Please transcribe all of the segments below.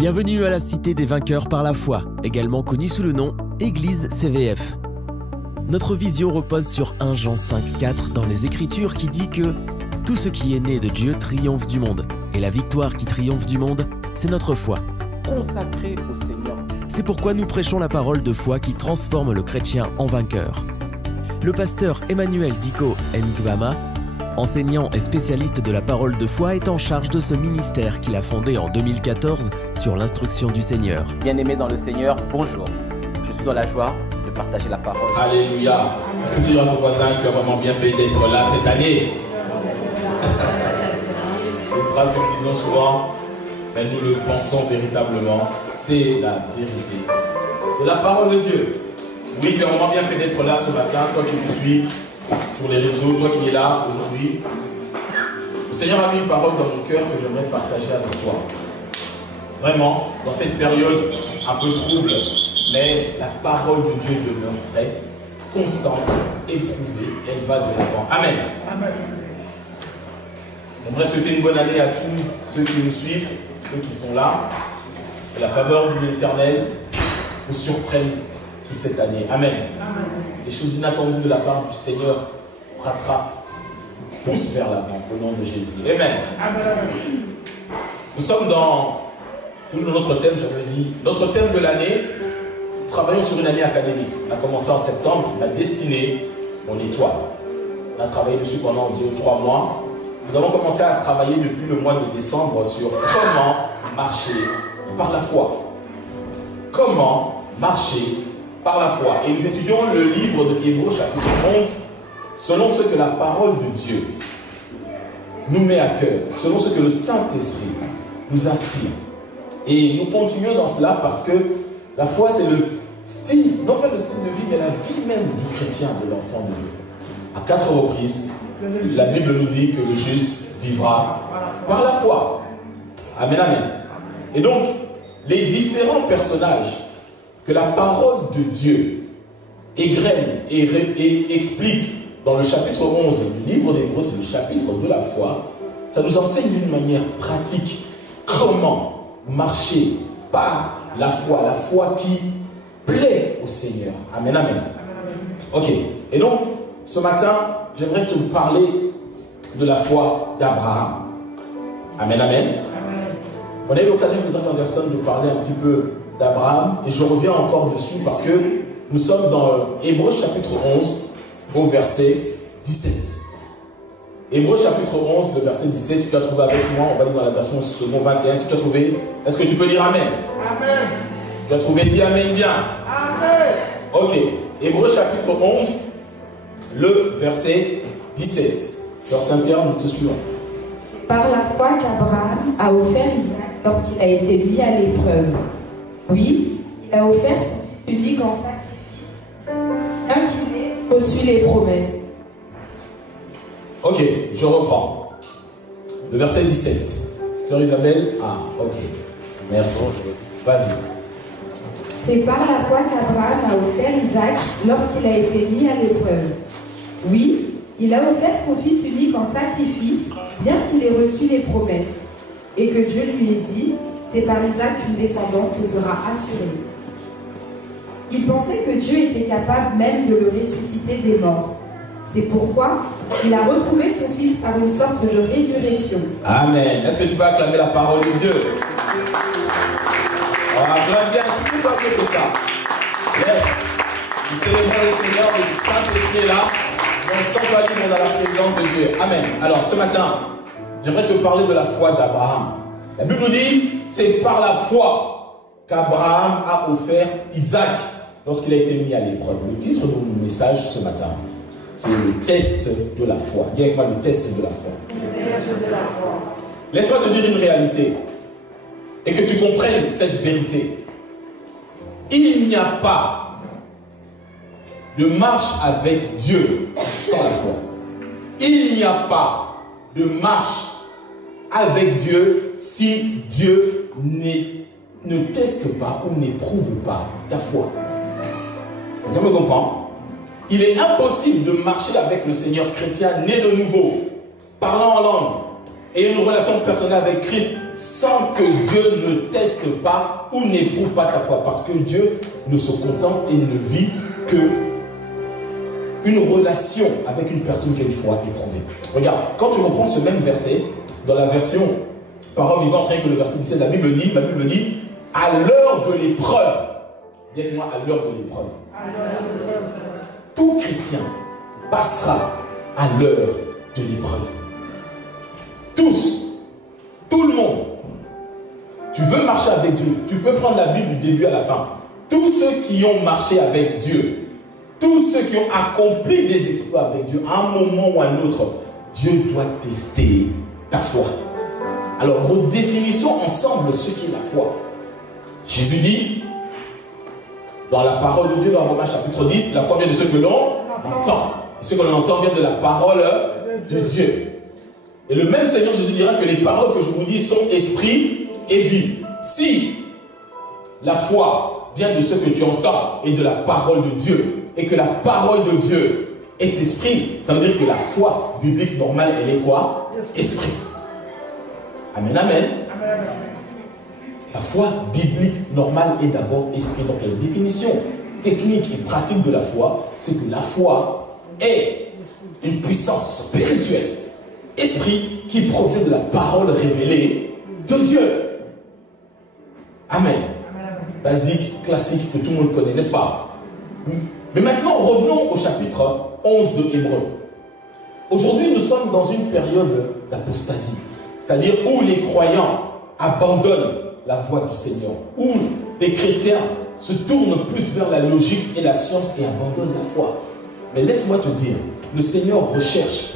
Bienvenue à la Cité des Vainqueurs par la foi, également connue sous le nom Église CVF. Notre vision repose sur 1 Jean 5,4 dans les Écritures qui dit que tout ce qui est né de Dieu triomphe du monde, et la victoire qui triomphe du monde, c'est notre foi. Consacré au Seigneur. C'est pourquoi nous prêchons la parole de foi qui transforme le chrétien en vainqueur. Le pasteur Emmanuel Diko Ngwama, enseignant et spécialiste de la parole de foi, est en charge de ce ministère qu'il a fondé en 2014 sur l'instruction du Seigneur. Bien-aimés dans le Seigneur, bonjour. Je suis dans la joie de partager la parole. Alléluia. Est-ce que tu dis à ton voisin que tu as vraiment bien fait d'être là cette année? C'est une phrase que nous disons souvent, mais nous le pensons véritablement. C'est la vérité de la parole de Dieu. Oui, tu as vraiment bien fait d'être là ce matin, toi qui me suis sur les réseaux, toi qui es là aujourd'hui. Le Seigneur a mis une parole dans mon cœur que j'aimerais partager avec toi. Vraiment, dans cette période un peu trouble, mais la parole de Dieu demeure vraie, constante, éprouvée, elle va de l'avant. Amen. Amen. J'aimerais souhaiter une bonne année à tous ceux qui nous suivent, ceux qui sont là. Que la faveur de l'Éternel vous surprenne toute cette année. Amen. Amen. Les choses inattendues de la part du Seigneur rattrapent, poussent vers l'avant au nom de Jésus. Amen. Amen. Nous sommes dans toujours notre thème, j'avais dit, notre thème de l'année. Nous travaillons sur une année académique. On a commencé en septembre, la destinée, mon étoile. On a travaillé dessus pendant 2 ou 3 mois. Nous avons commencé à travailler depuis le mois de décembre sur comment marcher par la foi. Comment marcher par la foi. Et nous étudions le livre de Hébreux chapitre 11 selon ce que la parole de Dieu nous met à cœur, selon ce que le Saint-Esprit nous inspire. Et nous continuons dans cela parce que la foi c'est le style, non pas le style de vie, mais la vie même du chrétien, de l'enfant de Dieu. À 4 reprises, la Bible nous dit que le juste vivra par la foi. Amen, amen. Et donc, les différents personnages que la parole de Dieu égrène et explique dans le chapitre 11 du livre d'Hébreux, c'est le chapitre de la foi, ça nous enseigne d'une manière pratique comment marcher par la foi qui plaît au Seigneur. Amen, amen. Ok, et donc, ce matin, j'aimerais te parler de la foi d'Abraham. Amen, amen. On a eu l'occasion avec Jean Anderson de parler un petit peu d'Abraham et je reviens encore dessus parce que nous sommes dans Hébreux chapitre 11 au verset 17. Hébreux chapitre 11, le verset 17, tu as trouvé avec moi, on va lire dans la version second 21. Si tu as trouvé, est-ce que tu peux dire Amen? Amen. Tu as trouvé, dis Amen bien. Amen. Ok, Hébreux chapitre 11, le verset 17. Sœur Saint-Pierre, nous te suivons. C'est par la foi qu'Abraham a offert Isaac lorsqu'il a été mis à l'épreuve. Oui, il a offert son fils unique en sacrifice, bien qu'il ait reçu les promesses. Ok, je reprends. Le verset 17. Sœur Isabelle, ok. Merci. Vas-y. C'est par la foi qu'Abraham a offert Isaac lorsqu'il a été mis à l'épreuve. Oui, il a offert son fils unique en sacrifice, bien qu'il ait reçu les promesses, et que Dieu lui ait dit, c'est par Isaac qu'une descendance te sera assurée. Il pensait que Dieu était capable même de le ressusciter des morts. C'est pourquoi il a retrouvé son fils par une sorte de résurrection. Amen. Est-ce que tu peux acclamer la parole de Dieu? Acclame bien, plus fort que ça. Yes. Nous célébrons le Seigneur, le Saint-Esprit est là. On sent pas libre dans la présence de Dieu. Amen. Alors ce matin, j'aimerais te parler de la foi d'Abraham. La Bible nous dit, c'est par la foi qu'Abraham a offert Isaac lorsqu'il a été mis à l'épreuve. Le titre de mon message ce matin, c'est le test de la foi. Dis avec moi le test de la foi. Le test de la foi. Laisse-moi te dire une réalité et que tu comprennes cette vérité. Il n'y a pas de marche avec Dieu sans la foi. Il n'y a pas de marche avec Dieu si Dieu ne teste pas ou n'éprouve pas ta foi. Tu me comprends? Il est impossible de marcher avec le Seigneur chrétien né de nouveau, parlant en langue, et une relation personnelle avec Christ sans que Dieu ne teste pas ou n'éprouve pas ta foi. Parce que Dieu ne se contente et ne vit que une relation avec une personne qui a une foi éprouvée. Regarde, quand tu reprends ce même verset, dans la version Parole vivante, rien que le verset 17, ma Bible dit, à l'heure de l'épreuve, dites-moi à l'heure de l'épreuve. Tout chrétien passera à l'heure de l'épreuve. Tous, tout le monde. Tu veux marcher avec Dieu, tu peux prendre la Bible du début à la fin. Tous ceux qui ont marché avec Dieu, tous ceux qui ont accompli des exploits avec Dieu, à un moment ou à un autre, Dieu doit tester ta foi. Alors redéfinissons ensemble ce qu'est la foi. Jésus dit, dans la parole de Dieu, dans Romains chapitre 10, la foi vient de ce que l'on entend. Et ce que l'on entend vient de la parole de Dieu. Et le même Seigneur Jésus dira que les paroles que je vous dis sont esprit et vie. Si la foi vient de ce que tu entends et de la parole de Dieu, et que la parole de Dieu est esprit, ça veut dire que la foi biblique normale, elle est quoi? Esprit. Amen, amen. La foi biblique normale est d'abord esprit. Donc la définition technique et pratique de la foi, c'est que la foi est une puissance spirituelle, esprit, qui provient de la parole révélée de Dieu. Amen. Basique, classique, que tout le monde connaît, n'est-ce pas? Mais maintenant, revenons au chapitre 11 de Hébreux. Aujourd'hui, nous sommes dans une période d'apostasie, c'est-à-dire où les croyants abandonnent la voie du Seigneur, où les chrétiens se tournent plus vers la logique et la science et abandonnent la foi. Mais laisse-moi te dire, le Seigneur recherche,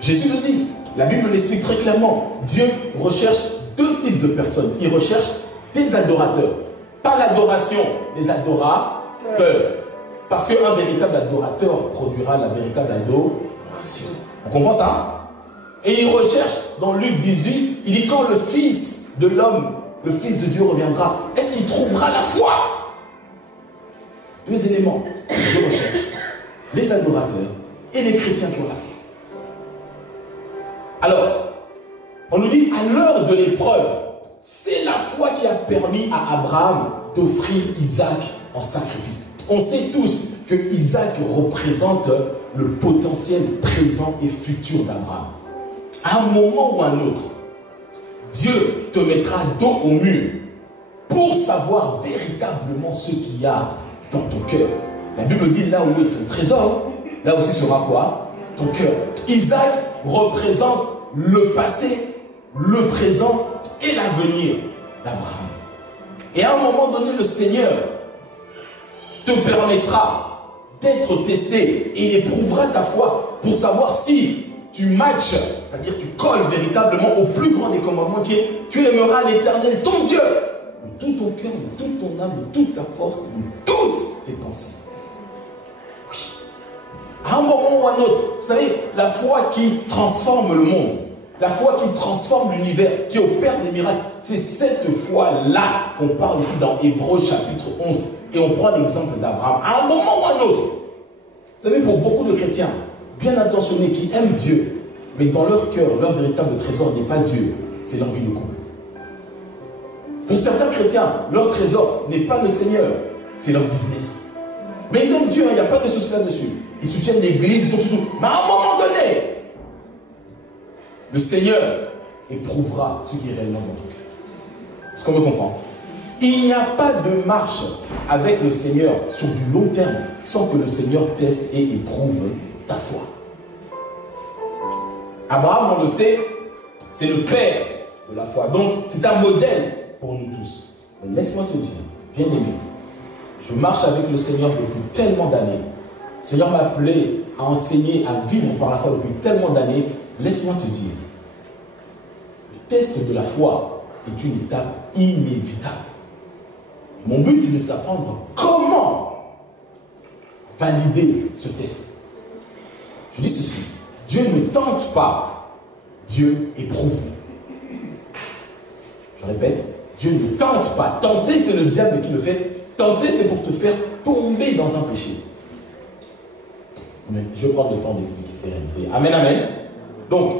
Jésus le dit, la Bible l'explique très clairement, Dieu recherche deux types de personnes. Il recherche des adorateurs, pas l'adoration, les adorateurs. Parce qu'un véritable adorateur produira la véritable adoration. On comprend ça? Et il recherche, dans Luc 18, il dit quand le Fils de l'homme, le Fils de Dieu reviendra, est-ce qu'il trouvera la foi? Deux éléments. Dieu recherche les adorateurs et les chrétiens qui ont la foi. Alors, on nous dit à l'heure de l'épreuve, c'est la foi qui a permis à Abraham d'offrir Isaac en sacrifice. On sait tous que Isaac représente le potentiel présent et futur d'Abraham. À un moment ou à un autre, Dieu te mettra dos au mur pour savoir véritablement ce qu'il y a dans ton cœur. La Bible dit là où est ton trésor, là aussi sera quoi? Ton cœur. Isaac représente le passé, le présent et l'avenir d'Abraham. Et à un moment donné, le Seigneur te permettra d'être testé et il éprouvera ta foi pour savoir si tu matches, c'est-à-dire tu colles véritablement au plus grand des commandements qui est tu aimeras l'Éternel, ton Dieu, de tout ton cœur, de toute ton âme, de toute ta force, de toutes tes pensées. Oui. À un moment ou à un autre, vous savez, la foi qui transforme le monde, la foi qui transforme l'univers, qui opère des miracles, c'est cette foi-là qu'on parle ici dans Hébreux chapitre 11. Et on prend l'exemple d'Abraham. À un moment ou à un autre, vous savez, pour beaucoup de chrétiens, bien intentionnés, qui aiment Dieu, mais dans leur cœur, leur véritable trésor n'est pas Dieu, c'est leur vie de couple. Pour certains chrétiens, leur trésor n'est pas le Seigneur, c'est leur business. Mais ils aiment Dieu, il n'y a pas de souci là-dessus. Ils soutiennent l'Église, ils sont tout. Mais à un moment donné, le Seigneur éprouvera ce qui est réellement dans ton cœur. Est-ce qu'on me comprend? Il n'y a pas de marche avec le Seigneur sur du long terme sans que le Seigneur teste et éprouve ta foi. Abraham, on le sait, c'est le père de la foi. Donc, c'est un modèle pour nous tous. Mais laisse-moi te dire, bien aimé, je marche avec le Seigneur depuis tellement d'années. Le Seigneur m'a appelé à enseigner, à vivre par la foi depuis tellement d'années. Laisse-moi te dire, le test de la foi est une étape inévitable. Mon but, c'est de t'apprendre comment valider ce test. Je dis ceci, Dieu ne tente pas, Dieu éprouve. Je répète, Dieu ne tente pas. Tenter, c'est le diable qui le fait. Tenter, c'est pour te faire tomber dans un péché. Mais je vais prendre le temps d'expliquer ces réalités. Amen, amen. Donc,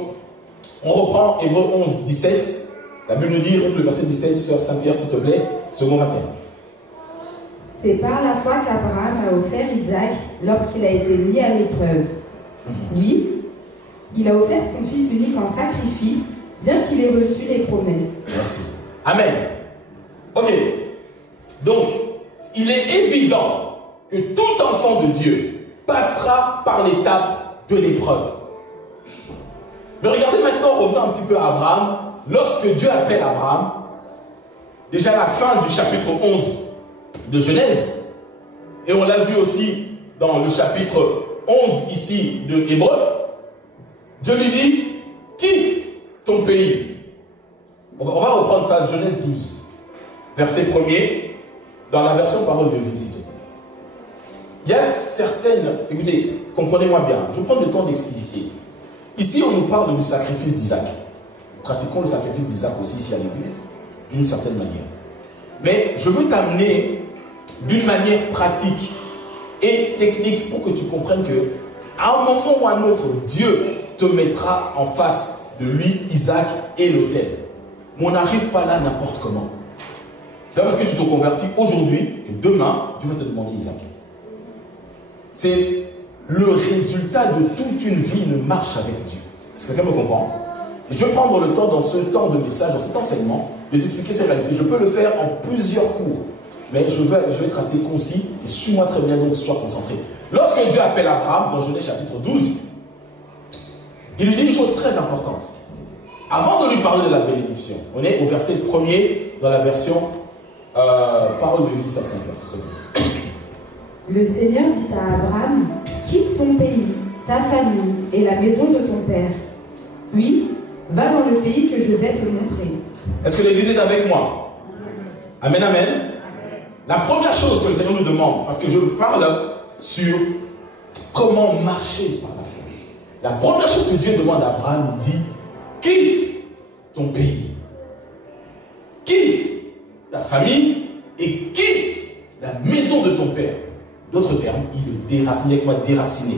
On reprend Hébreux 11, 17. La Bible nous dit, le verset 17, Sœur Saint-Pierre, s'il te plaît, second matin. C'est par la foi qu'Abraham a offert Isaac lorsqu'il a été mis à l'épreuve. Oui, il a offert son fils unique en sacrifice, bien qu'il ait reçu les promesses. Merci. Amen. Ok. Donc, il est évident que tout enfant de Dieu passera par l'étape de l'épreuve. Mais regardez maintenant, revenons un petit peu à Abraham. Lorsque Dieu appelle Abraham, déjà à la fin du chapitre 11 de Genèse, et on l'a vu aussi dans le chapitre 11 ici de Hébreux, Dieu lui dit, quitte ton pays. On va reprendre ça, Genèse 12, verset 1er, dans la version parole de vie. Il y a certaines, écoutez, comprenez-moi bien, je prends le temps d'expliquer. Ici, on nous parle du sacrifice d'Isaac. Nous pratiquons le sacrifice d'Isaac aussi ici à l'église, d'une certaine manière. Mais je veux t'amener d'une manière pratique et technique pour que tu comprennes que, à un moment ou à un autre, Dieu te mettra en face de lui, Isaac et l'autel. Mais on n'arrive pas là n'importe comment. C'est pas parce que tu te convertis aujourd'hui que demain, Dieu va te demander Isaac. C'est le résultat de toute une vie, une marche avec Dieu. Est-ce que quelqu'un me comprend? Et je vais prendre le temps dans ce temps de message, dans cet enseignement, de t'expliquer ces réalités. Je peux le faire en plusieurs cours, mais je vais être assez concis et suis-moi très bien, donc sois concentré. Lorsque Dieu appelle Abraham, dans Genèse chapitre 12, il lui dit une chose très importante. Avant de lui parler de la bénédiction, on est au verset 1er dans la version parole de vie, ça c'est Le Seigneur dit à Abraham, quitte ton pays, ta famille et la maison de ton père. Puis, va dans le pays que je vais te montrer. Est-ce que l'Église est avec moi? Amen, amen. La première chose que le Seigneur nous demande, parce que je parle sur comment marcher par la foi. La première chose que Dieu demande à Abraham, il dit, quitte ton pays. Quitte ta famille et quitte la maison de ton père. D'autres termes, il le déracine avec moi, déraciner.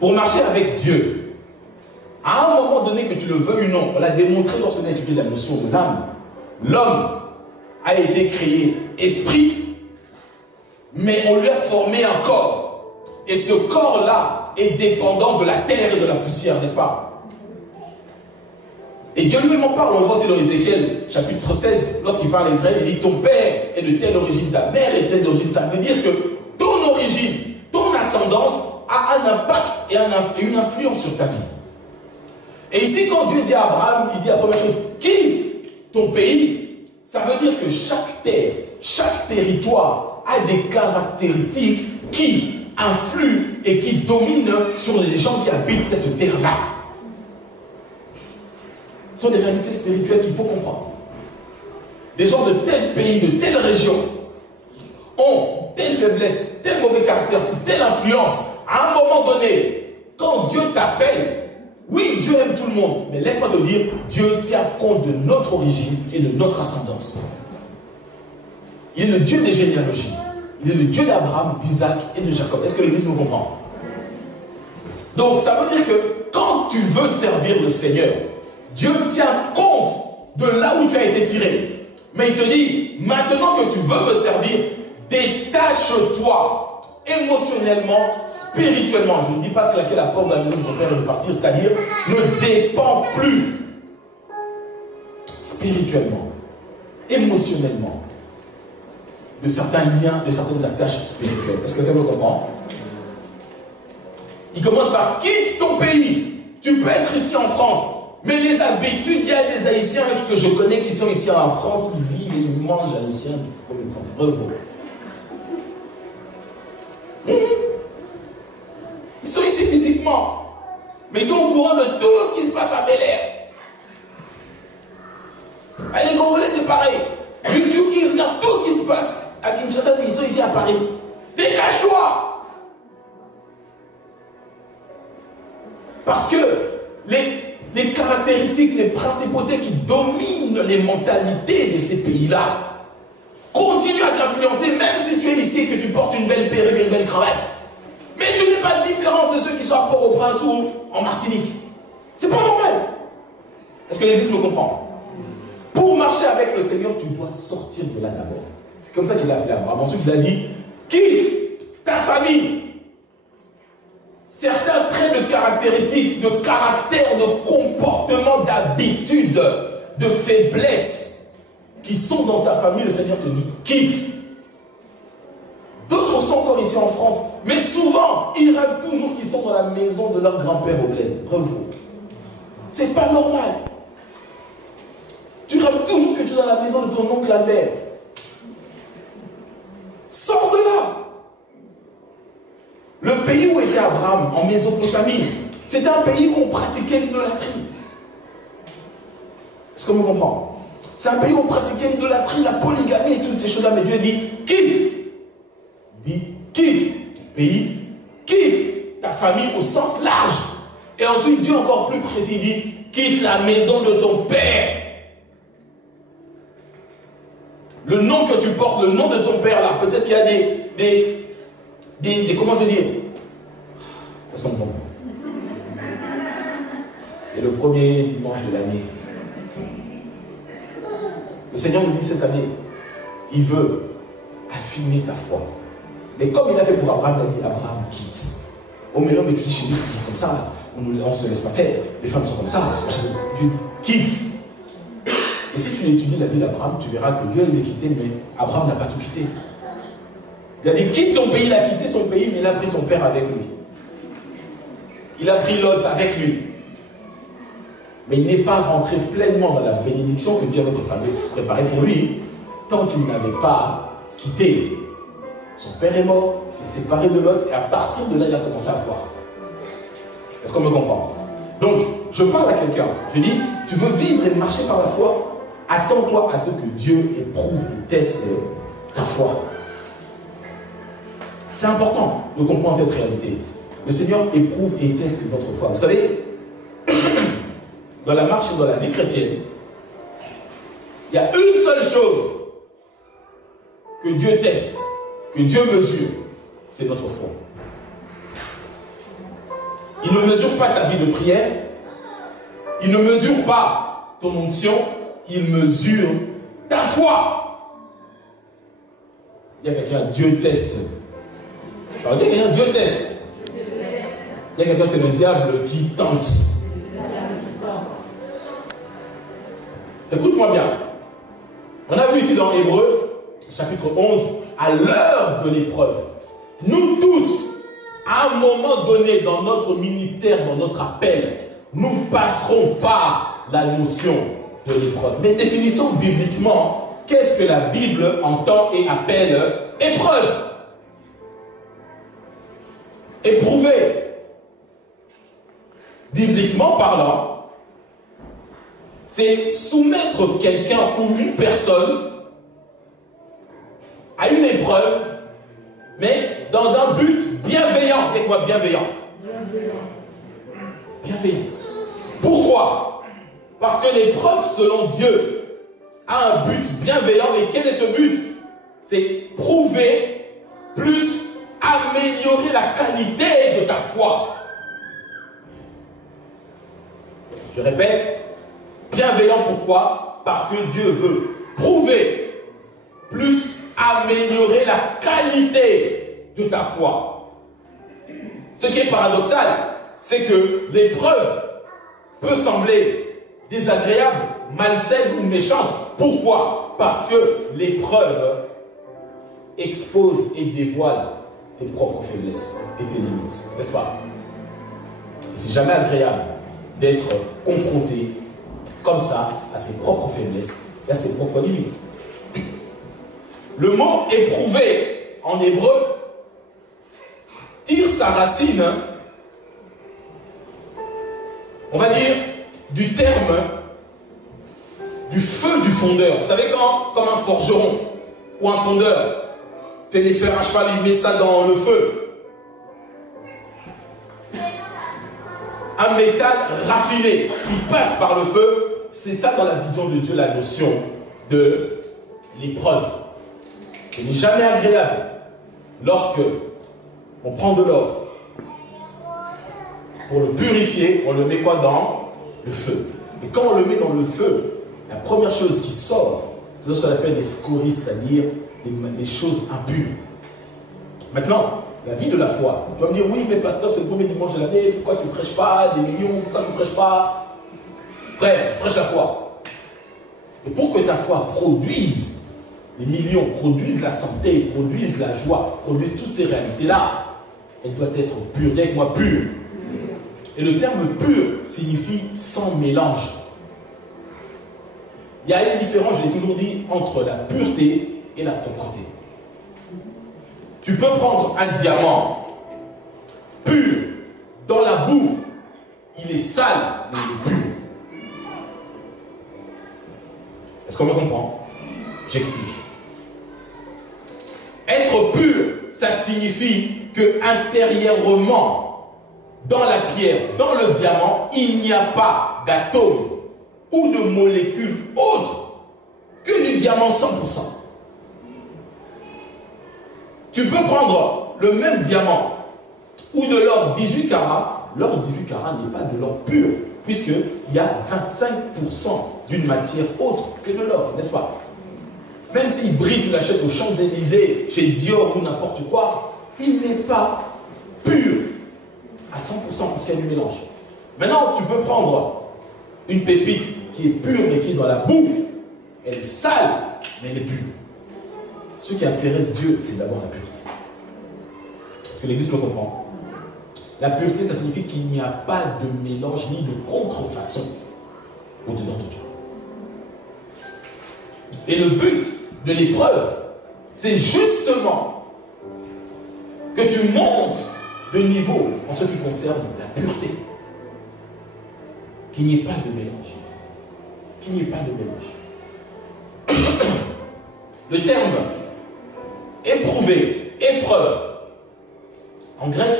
Pour marcher avec Dieu, à un moment donné, que tu le veuilles ou non, on l'a démontré lorsqu'on a étudié la notion de l'âme. L'homme a été créé esprit, mais on lui a formé un corps. Et ce corps-là est dépendant de la terre et de la poussière, n'est-ce pas? Et Dieu lui-même en parle, on le voit aussi dans Ézéchiel, chapitre 16, lorsqu'il parle à Israël, il dit, ton père est de telle origine, ta mère est de telle origine. Ça veut dire que ton origine, ton ascendance a un impact et une influence sur ta vie. Et ici, quand Dieu dit à Abraham, il dit la première chose, quitte ton pays, ça veut dire que chaque terre, chaque territoire a des caractéristiques qui influent et qui dominent sur les gens qui habitent cette terre-là. Ce sont des réalités spirituelles qu'il faut comprendre. Des gens de tel pays, de telle région, ont telle faiblesse, tel mauvais caractère, telle influence. À un moment donné, quand Dieu t'appelle, oui, Dieu aime tout le monde, mais laisse-moi te dire, Dieu tient compte de notre origine et de notre ascendance. Il est le Dieu des généalogies. Il est le Dieu d'Abraham, d'Isaac et de Jacob. Est-ce que l'Église me comprend? Donc, ça veut dire que quand tu veux servir le Seigneur, Dieu tient compte de là où tu as été tiré. Mais il te dit, maintenant que tu veux me servir, détache-toi émotionnellement, spirituellement. Je ne dis pas claquer la porte de la maison de ton père et de partir, c'est-à-dire ne dépends plus spirituellement, émotionnellement de certains liens, de certaines attaches spirituelles. Est-ce que quelqu'un me comprend? Il commence par quitte ton pays. Tu peux être ici en France, mais les habitudes, il y a des Haïtiens que je connais qui sont ici en France, ils vivent et ils mangent haïtiens du premier temps. Bravo. Ils sont ici physiquement, mais ils sont au courant de tout ce qui se passe à Bel Air. Les Congolais, c'est pareil. YouTube, ils regardent tout ce qui se passe à Kinshasa, ils sont ici à Paris. Dégage-toi! Parce que les caractéristiques, les principautés qui dominent les mentalités de ces pays-là continuent à t'influencer, même si tu es ici et que tu portes une belle perruque et une belle cravate. Mais tu n'es pas différent de ceux qui sont à Port-au-Prince ou en Martinique. C'est pas normal. Est-ce que l'Église me comprend? Pour marcher avec le Seigneur, tu dois sortir de là d'abord. C'est comme ça qu'il a appelé Abraham. Ensuite, il a dit, quitte ta famille. Certains traits de caractéristiques, de caractère, de comportement, d'habitude, de faiblesse qui sont dans ta famille, le Seigneur te dit, quitte. D'autres sont encore ici en France, mais souvent, ils rêvent toujours qu'ils sont dans la maison de leur grand-père au bled. Vrai ou faux? C'est pas normal. Tu rêves toujours que tu es dans la maison de ton oncle Albert. Sors de là. Le pays où était Abraham, en Mésopotamie, c'était un pays où on pratiquait l'idolâtrie. Est-ce qu'on me comprend? C'est un pays où on pratiquait l'idolâtrie, la polygamie et toutes ces choses-là. Mais Dieu dit, quitte. Dit, quitte ton pays, quitte ta famille au sens large. Et ensuite, Dieu encore plus précis dit, quitte la maison de ton père. Le nom que tu portes, le nom de ton père là, peut-être qu'il y a des comment je veux dire? Est-ce qu'on comprend? C'est le premier dimanche de l'année. Le Seigneur nous dit cette année, il veut affiner ta foi. Mais comme il a fait pour Abraham, il a dit, Abraham, quitte. Oh mais non, mais tu dis chez nous, c'est toujours comme ça. On ne se laisse pas faire. Les femmes sont comme ça. Dieu dit, quitte. Et si tu étudies la vie d'Abraham, tu verras que Dieu l'a quitté, mais Abraham n'a pas tout quitté. Il a dit, quitte ton pays, il a quitté son pays, mais il a pris son père avec lui. Il a pris Lot avec lui. Mais il n'est pas rentré pleinement dans la bénédiction que Dieu avait préparée pour lui, tant qu'il n'avait pas quitté. Son père est mort, il s'est séparé de Lot, et à partir de là, il a commencé à voir. Est-ce qu'on me comprend? Donc, je parle à quelqu'un, je dis, tu veux vivre et marcher par la foi, attends-toi à ce que Dieu éprouve et teste ta foi. C'est important de comprendre cette réalité. Le Seigneur éprouve et teste notre foi. Vous savez, dans la marche et dans la vie chrétienne, il y a une seule chose que Dieu teste, que Dieu mesure, c'est notre foi. Il ne mesure pas ta vie de prière, il ne mesure pas ton onction, il mesure ta foi. Il y a quelqu'un, Dieu teste. Alors, il y a quelqu'un, Dieu teste. Il y a quelqu'un, c'est le diable qui tente. Écoute-moi bien. On a vu ici dans Hébreux, chapitre 11, à l'heure de l'épreuve, nous tous, à un moment donné dans notre ministère, dans notre appel, nous passerons par la notion de l'épreuve. Mais définissons bibliquement, qu'est-ce que la Bible entend et appelle épreuve? Éprouver. Bibliquement parlant, c'est soumettre quelqu'un ou une personne à une épreuve, mais dans un but bienveillant. Dites-moi bienveillant. Bienveillant. Pourquoi? Parce que l'épreuve, selon Dieu, a un but bienveillant. Et quel est ce but? C'est prouver, plus améliorer la qualité de ta foi. Je répète, bienveillant pourquoi? Parce que Dieu veut prouver, plus améliorer la qualité de ta foi. Ce qui est paradoxal, c'est que l'épreuve peut sembler désagréable, malsaine ou méchante. Pourquoi? Parce que l'épreuve expose et dévoile tes propres faiblesses et tes limites, n'est-ce pas? C'est jamais agréable d'être confronté comme ça à ses propres faiblesses et à ses propres limites. Le mot éprouvé en hébreu tire sa racine, on va dire, du terme du feu du fondeur. Vous savez, comme un forgeron ou un fondeur fait des fers à cheval, il met ça dans le feu. Un métal raffiné qui passe par le feu, c'est ça dans la vision de Dieu, la notion de l'épreuve. Ce n'est jamais agréable lorsque on prend de l'or pour le purifier, on le met quoi dans le feu. Et quand on le met dans le feu, la première chose qui sort, c'est ce qu'on appelle les scories, c'est-à-dire les choses impures. Maintenant, la vie de la foi. Tu vas me dire, oui, mais pasteur, c'est le premier dimanche de l'année, pourquoi tu ne prêches pas des millions, pourquoi tu ne prêches pas? Frère, je prêche la foi. Et pour que ta foi produise des millions, produise la santé, produise la joie, produise toutes ces réalités-là, elle doit être pure. Dis avec moi, pure. Et le terme pur signifie sans mélange. Il y a une différence, je l'ai toujours dit, entre la pureté et la propreté. Tu peux prendre un diamant pur dans la boue, il est sale, mais il est pur. Est-ce qu'on me comprend? J'explique. Être pur, ça signifie que intérieurement, dans la pierre, dans le diamant, il n'y a pas d'atomes ou de molécules autres que du diamant 100%. Tu peux prendre le même diamant ou de l'or 18 carats. L'or 18 carats n'est pas de l'or pur, puisqu'il y a 25% d'une matière autre que de l'or, n'est-ce pas? Même s'il brille, tu l'achètes aux Champs-Élysées, chez Dior ou n'importe quoi, il n'est pas pur à 100% parce qu'il y a du mélange. Maintenant, tu peux prendre une pépite qui est pure mais qui est dans la boue. Elle est sale, mais elle est pure. Ce qui intéresse Dieu, c'est d'abord la pureté. Est-ce que l'Église me comprend? La pureté, ça signifie qu'il n'y a pas de mélange ni de contrefaçon au-dedans de Dieu. Et le but de l'épreuve, c'est justement que tu montes de niveau en ce qui concerne la pureté. Qu'il n'y ait pas de mélange. Qu'il n'y ait pas de mélange. Le terme éprouver, épreuve, en grec,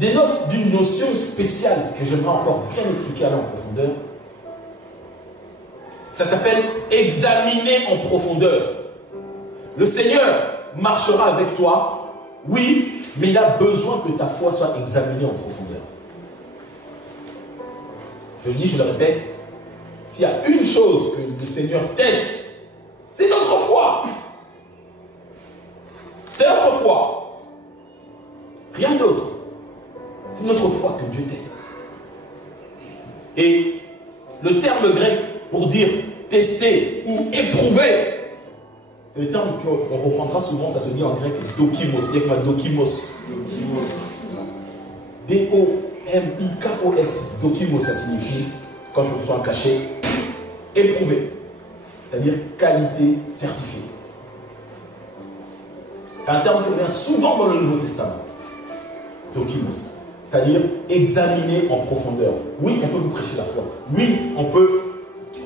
dénote d'une notion spéciale que j'aimerais encore bien expliquer en profondeur. Ça s'appelle examiner en profondeur. Le Seigneur marchera avec toi, oui, mais il a besoin que ta foi soit examinée en profondeur. Je le dis, je le répète, s'il y a une chose que le Seigneur teste, c'est notre foi. C'est notre foi. Rien d'autre. C'est notre foi que Dieu teste. Et le terme grec pour dire tester ou éprouver, c'est le terme qu'on reprendra souvent, ça se dit en grec dokimos. Dis moi dokimos. D-O-M-I-K-O-S. Dokimos, ça signifie, quand je reçois un cachet, éprouver. C'est-à-dire qualité certifiée. C'est un terme qui revient souvent dans le Nouveau Testament. Dokimos. C'est-à-dire examiner en profondeur. Oui, on peut vous prêcher la foi. Oui, on peut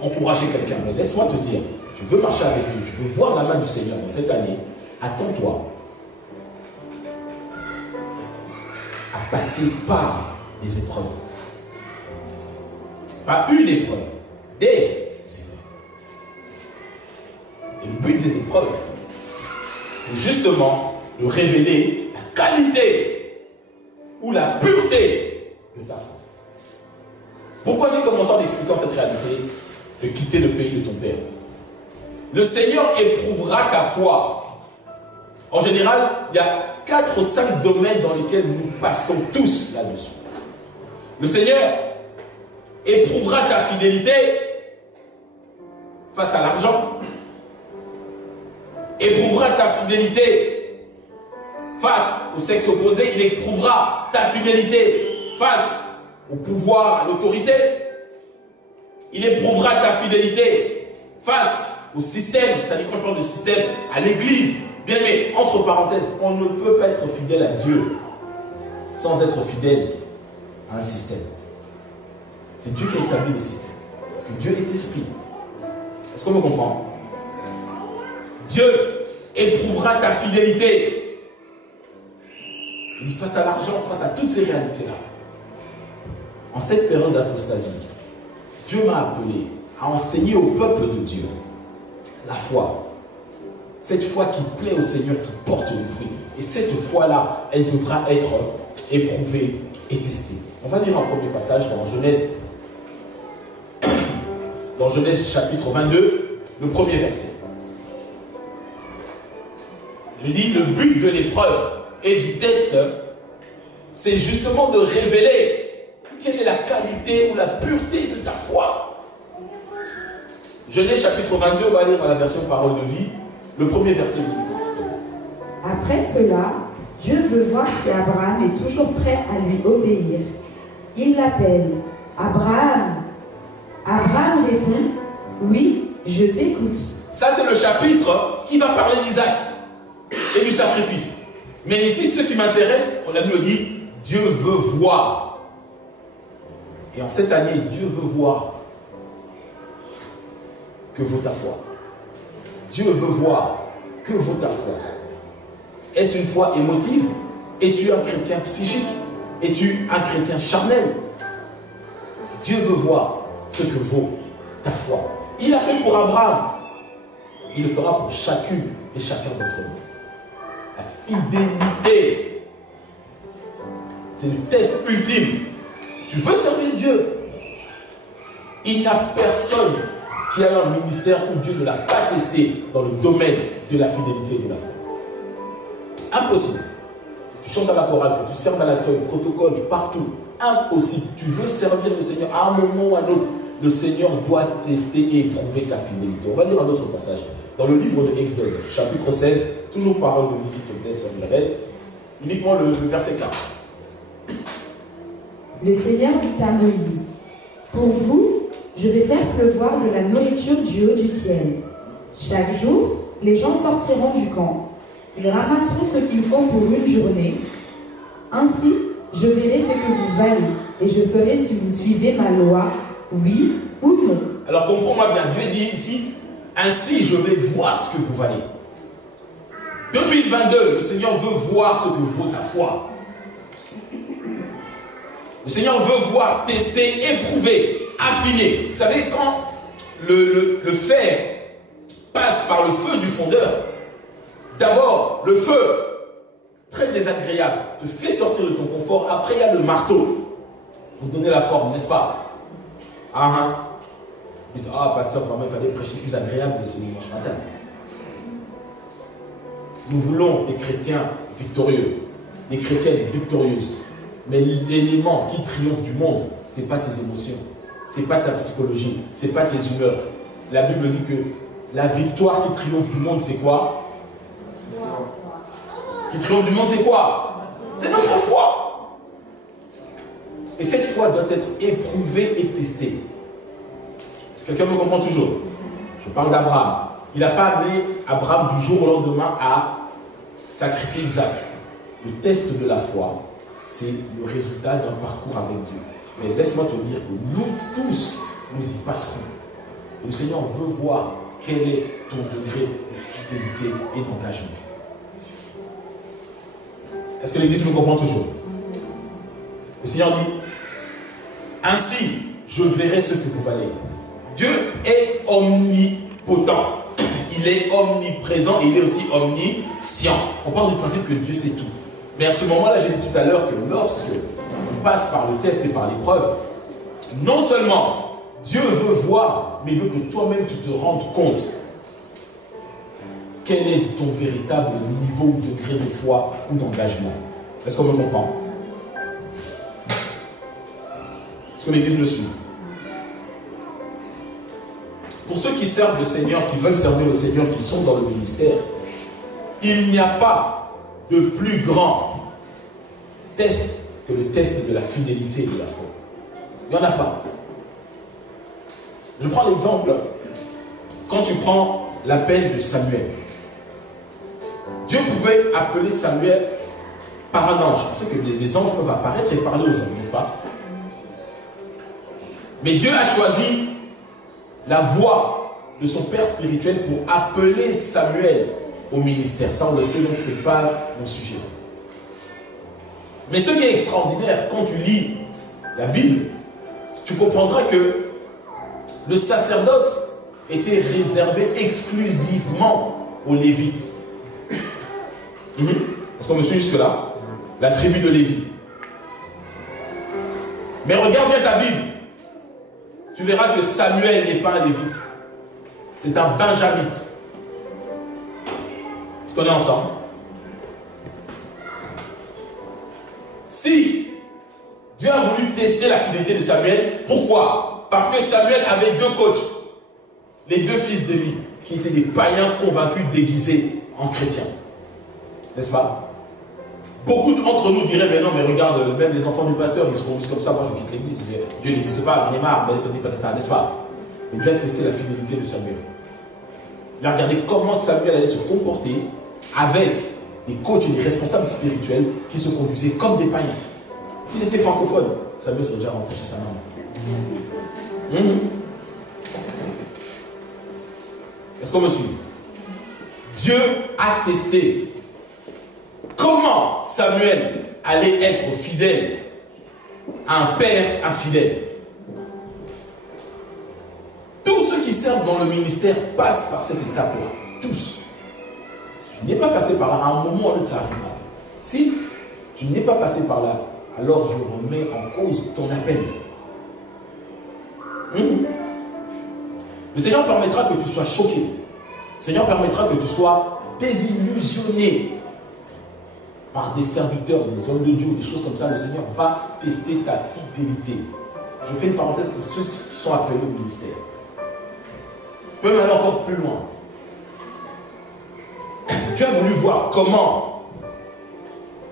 encourager quelqu'un. Mais laisse-moi te dire, tu veux marcher avec Dieu, tu veux voir la main du Seigneur dans cette année, attends-toi à passer par les épreuves. Pas une épreuve, des épreuves. Et le but des épreuves, c'est justement de révéler la qualité ou la pureté de ta foi. Pourquoi j'ai commencé en expliquant cette réalité de quitter le pays de ton père? Le Seigneur éprouvera ta foi. En général, il y a 4 ou 5 domaines dans lesquels nous passons tous là-dessus. Le Seigneur éprouvera ta fidélité face à l'argent, éprouvera ta fidélité face au sexe opposé, il éprouvera ta fidélité face au pouvoir, à l'autorité, il éprouvera ta fidélité face au système, c'est-à-dire quand je parle de système, à l'église. Bien aimé, entre parenthèses, on ne peut pas être fidèle à Dieu sans être fidèle à un système. C'est Dieu qui a établi les systèmes. Parce que Dieu est esprit. Est-ce qu'on me comprend? Dieu éprouvera ta fidélité. Il dit face à l'argent, face à toutes ces réalités-là. En cette période d'apostasie, Dieu m'a appelé à enseigner au peuple de Dieu la foi. Cette foi qui plaît au Seigneur, qui porte le fruit. Et cette foi-là, elle devra être éprouvée et testé. On va lire un premier passage dans Genèse. Dans Genèse chapitre 22, le premier verset. Je dis, le but de l'épreuve et du test, c'est justement de révéler quelle est la qualité ou la pureté de ta foi. Genèse chapitre 22, on va lire dans la version Parole de vie, le premier verset du livre. Après cela, Dieu veut voir si Abraham est toujours prêt à lui obéir. Il l'appelle. Abraham. Abraham répond, oui, je t'écoute. Ça, c'est le chapitre qui va parler d'Isaac et du sacrifice. Mais ici, ce qui m'intéresse, on a vu, on dit, Dieu veut voir. Et en cette année, Dieu veut voir que vaut ta foi. Dieu veut voir que vaut ta foi. Est-ce une foi émotive? Es-tu un chrétien psychique? Es-tu un chrétien charnel? Dieu veut voir ce que vaut ta foi. Il a fait pour Abraham. Il le fera pour chacune et chacun d'entre nous. La fidélité, c'est le test ultime. Tu veux servir Dieu? Il n'y a personne qui a un ministère où Dieu ne l'a pas testé dans le domaine de la fidélité et de la foi. Impossible. Que tu chantes à la chorale, que tu serves à l'accueil, protocole, partout. Impossible. Tu veux servir le Seigneur à un moment ou à un autre. Le Seigneur doit tester et éprouver ta fidélité. On va lire un autre passage. Dans le livre de Exode, chapitre 16, toujours parole de vie, s'il te plaît, Sœur Isabelle, uniquement le verset 4. Le Seigneur dit à Moïse, pour vous, je vais faire pleuvoir de la nourriture du haut du ciel. Chaque jour, les gens sortiront du camp. Ils ramasseront ce qu'il faut pour une journée. Ainsi, je verrai ce que vous valez, et je saurai si vous suivez ma loi, oui ou non. Alors comprends-moi bien, Dieu dit ici, ainsi je vais voir ce que vous valez. 2022, le Seigneur veut voir ce que vaut ta foi. Le Seigneur veut voir, tester, éprouver, affiner. Vous savez, quand le fer passe par le feu du fondeur, d'abord, le feu, très désagréable, te fait sortir de ton confort. Après, il y a le marteau pour donner la forme, n'est-ce pas? Pasteur, vraiment, il fallait prêcher plus agréable ce dimanche matin. Nous voulons des chrétiens victorieux, des chrétiennes victorieuses. Mais l'élément qui triomphe du monde, ce n'est pas tes émotions, ce n'est pas ta psychologie, ce n'est pas tes humeurs. La Bible dit que la victoire qui triomphe du monde, c'est quoi? Qui triomphe du monde, c'est quoi? C'est notre foi. Et cette foi doit être éprouvée et testée. Est-ce que quelqu'un me comprend toujours? Je parle d'Abraham. Il n'a pas amené Abraham du jour au lendemain à sacrifier Isaac. Le test de la foi, c'est le résultat d'un parcours avec Dieu. Mais laisse-moi te dire que nous tous, nous y passerons. Et le Seigneur veut voir quel est ton degré de fidélité et d'engagement. Est-ce que l'Église me comprend toujours? Le Seigneur dit, ainsi, je verrai ce que vous valez. Dieu est omnipotent. Il est omniprésent et il est aussi omniscient. On parle du principe que Dieu sait tout. Mais à ce moment-là, j'ai dit tout à l'heure que lorsque on passe par le test et par l'épreuve, non seulement Dieu veut voir, mais il veut que toi-même tu te rendes compte quel est ton véritable niveau ou degré de foi ou d'engagement. Est-ce qu'on me comprend? Est-ce que l'Église me suit? Pour ceux qui servent le Seigneur, qui veulent servir le Seigneur, qui sont dans le ministère, il n'y a pas de plus grand test que le test de la fidélité et de la foi. Il n'y en a pas. Je prends l'exemple, quand tu prends l'appel de Samuel. Dieu pouvait appeler Samuel par un ange. Vous savez que les anges peuvent apparaître et parler aux hommes, n'est-ce pas? Mais Dieu a choisi la voix de son père spirituel pour appeler Samuel au ministère. Ça, on le sait, donc ce n'est pas mon sujet. Mais ce qui est extraordinaire, quand tu lis la Bible, tu comprendras que le sacerdoce était réservé exclusivement aux Lévites. Est-ce qu'on me suit jusque-là? La tribu de Lévi. Mais regarde bien ta Bible. Tu verras que Samuel n'est pas un lévite. C'est un benjamite. Est-ce qu'on est ensemble? Si Dieu a voulu tester la fidélité de Samuel, pourquoi? Parce que Samuel avait deux coachs. Les deux fils d'Élie, qui étaient des païens convaincus déguisés en chrétiens. N'est-ce pas? Beaucoup d'entre nous diraient, mais non, mais regarde, même les enfants du pasteur, ils se conduisent comme ça, moi je quitte l'église, Dieu n'existe pas, j'en ai marre, n'est-ce pas? Mais Dieu a testé la fidélité de Samuel. Il a regardé comment Samuel allait se comporter avec les coachs et les responsables spirituels qui se conduisaient comme des païens. S'il était francophone, Samuel serait déjà rentré chez sa maman. Est-ce qu'on me suit? Dieu a testé comment Samuel allait être fidèle à un père infidèle. Tous ceux qui servent dans le ministère passent par cette étape-là. Tous. Si tu n'es pas passé par là, à un moment ou à un autre, ça arrivera. Si tu n'es pas passé par là, alors je remets en cause ton appel. Le Seigneur permettra que tu sois choqué. Le Seigneur permettra que tu sois désillusionné par des serviteurs, des hommes de Dieu, des choses comme ça. Le Seigneur va tester ta fidélité. Je fais une parenthèse pour ceux qui sont appelés au ministère. Je peux même aller encore plus loin. Tu as voulu voir comment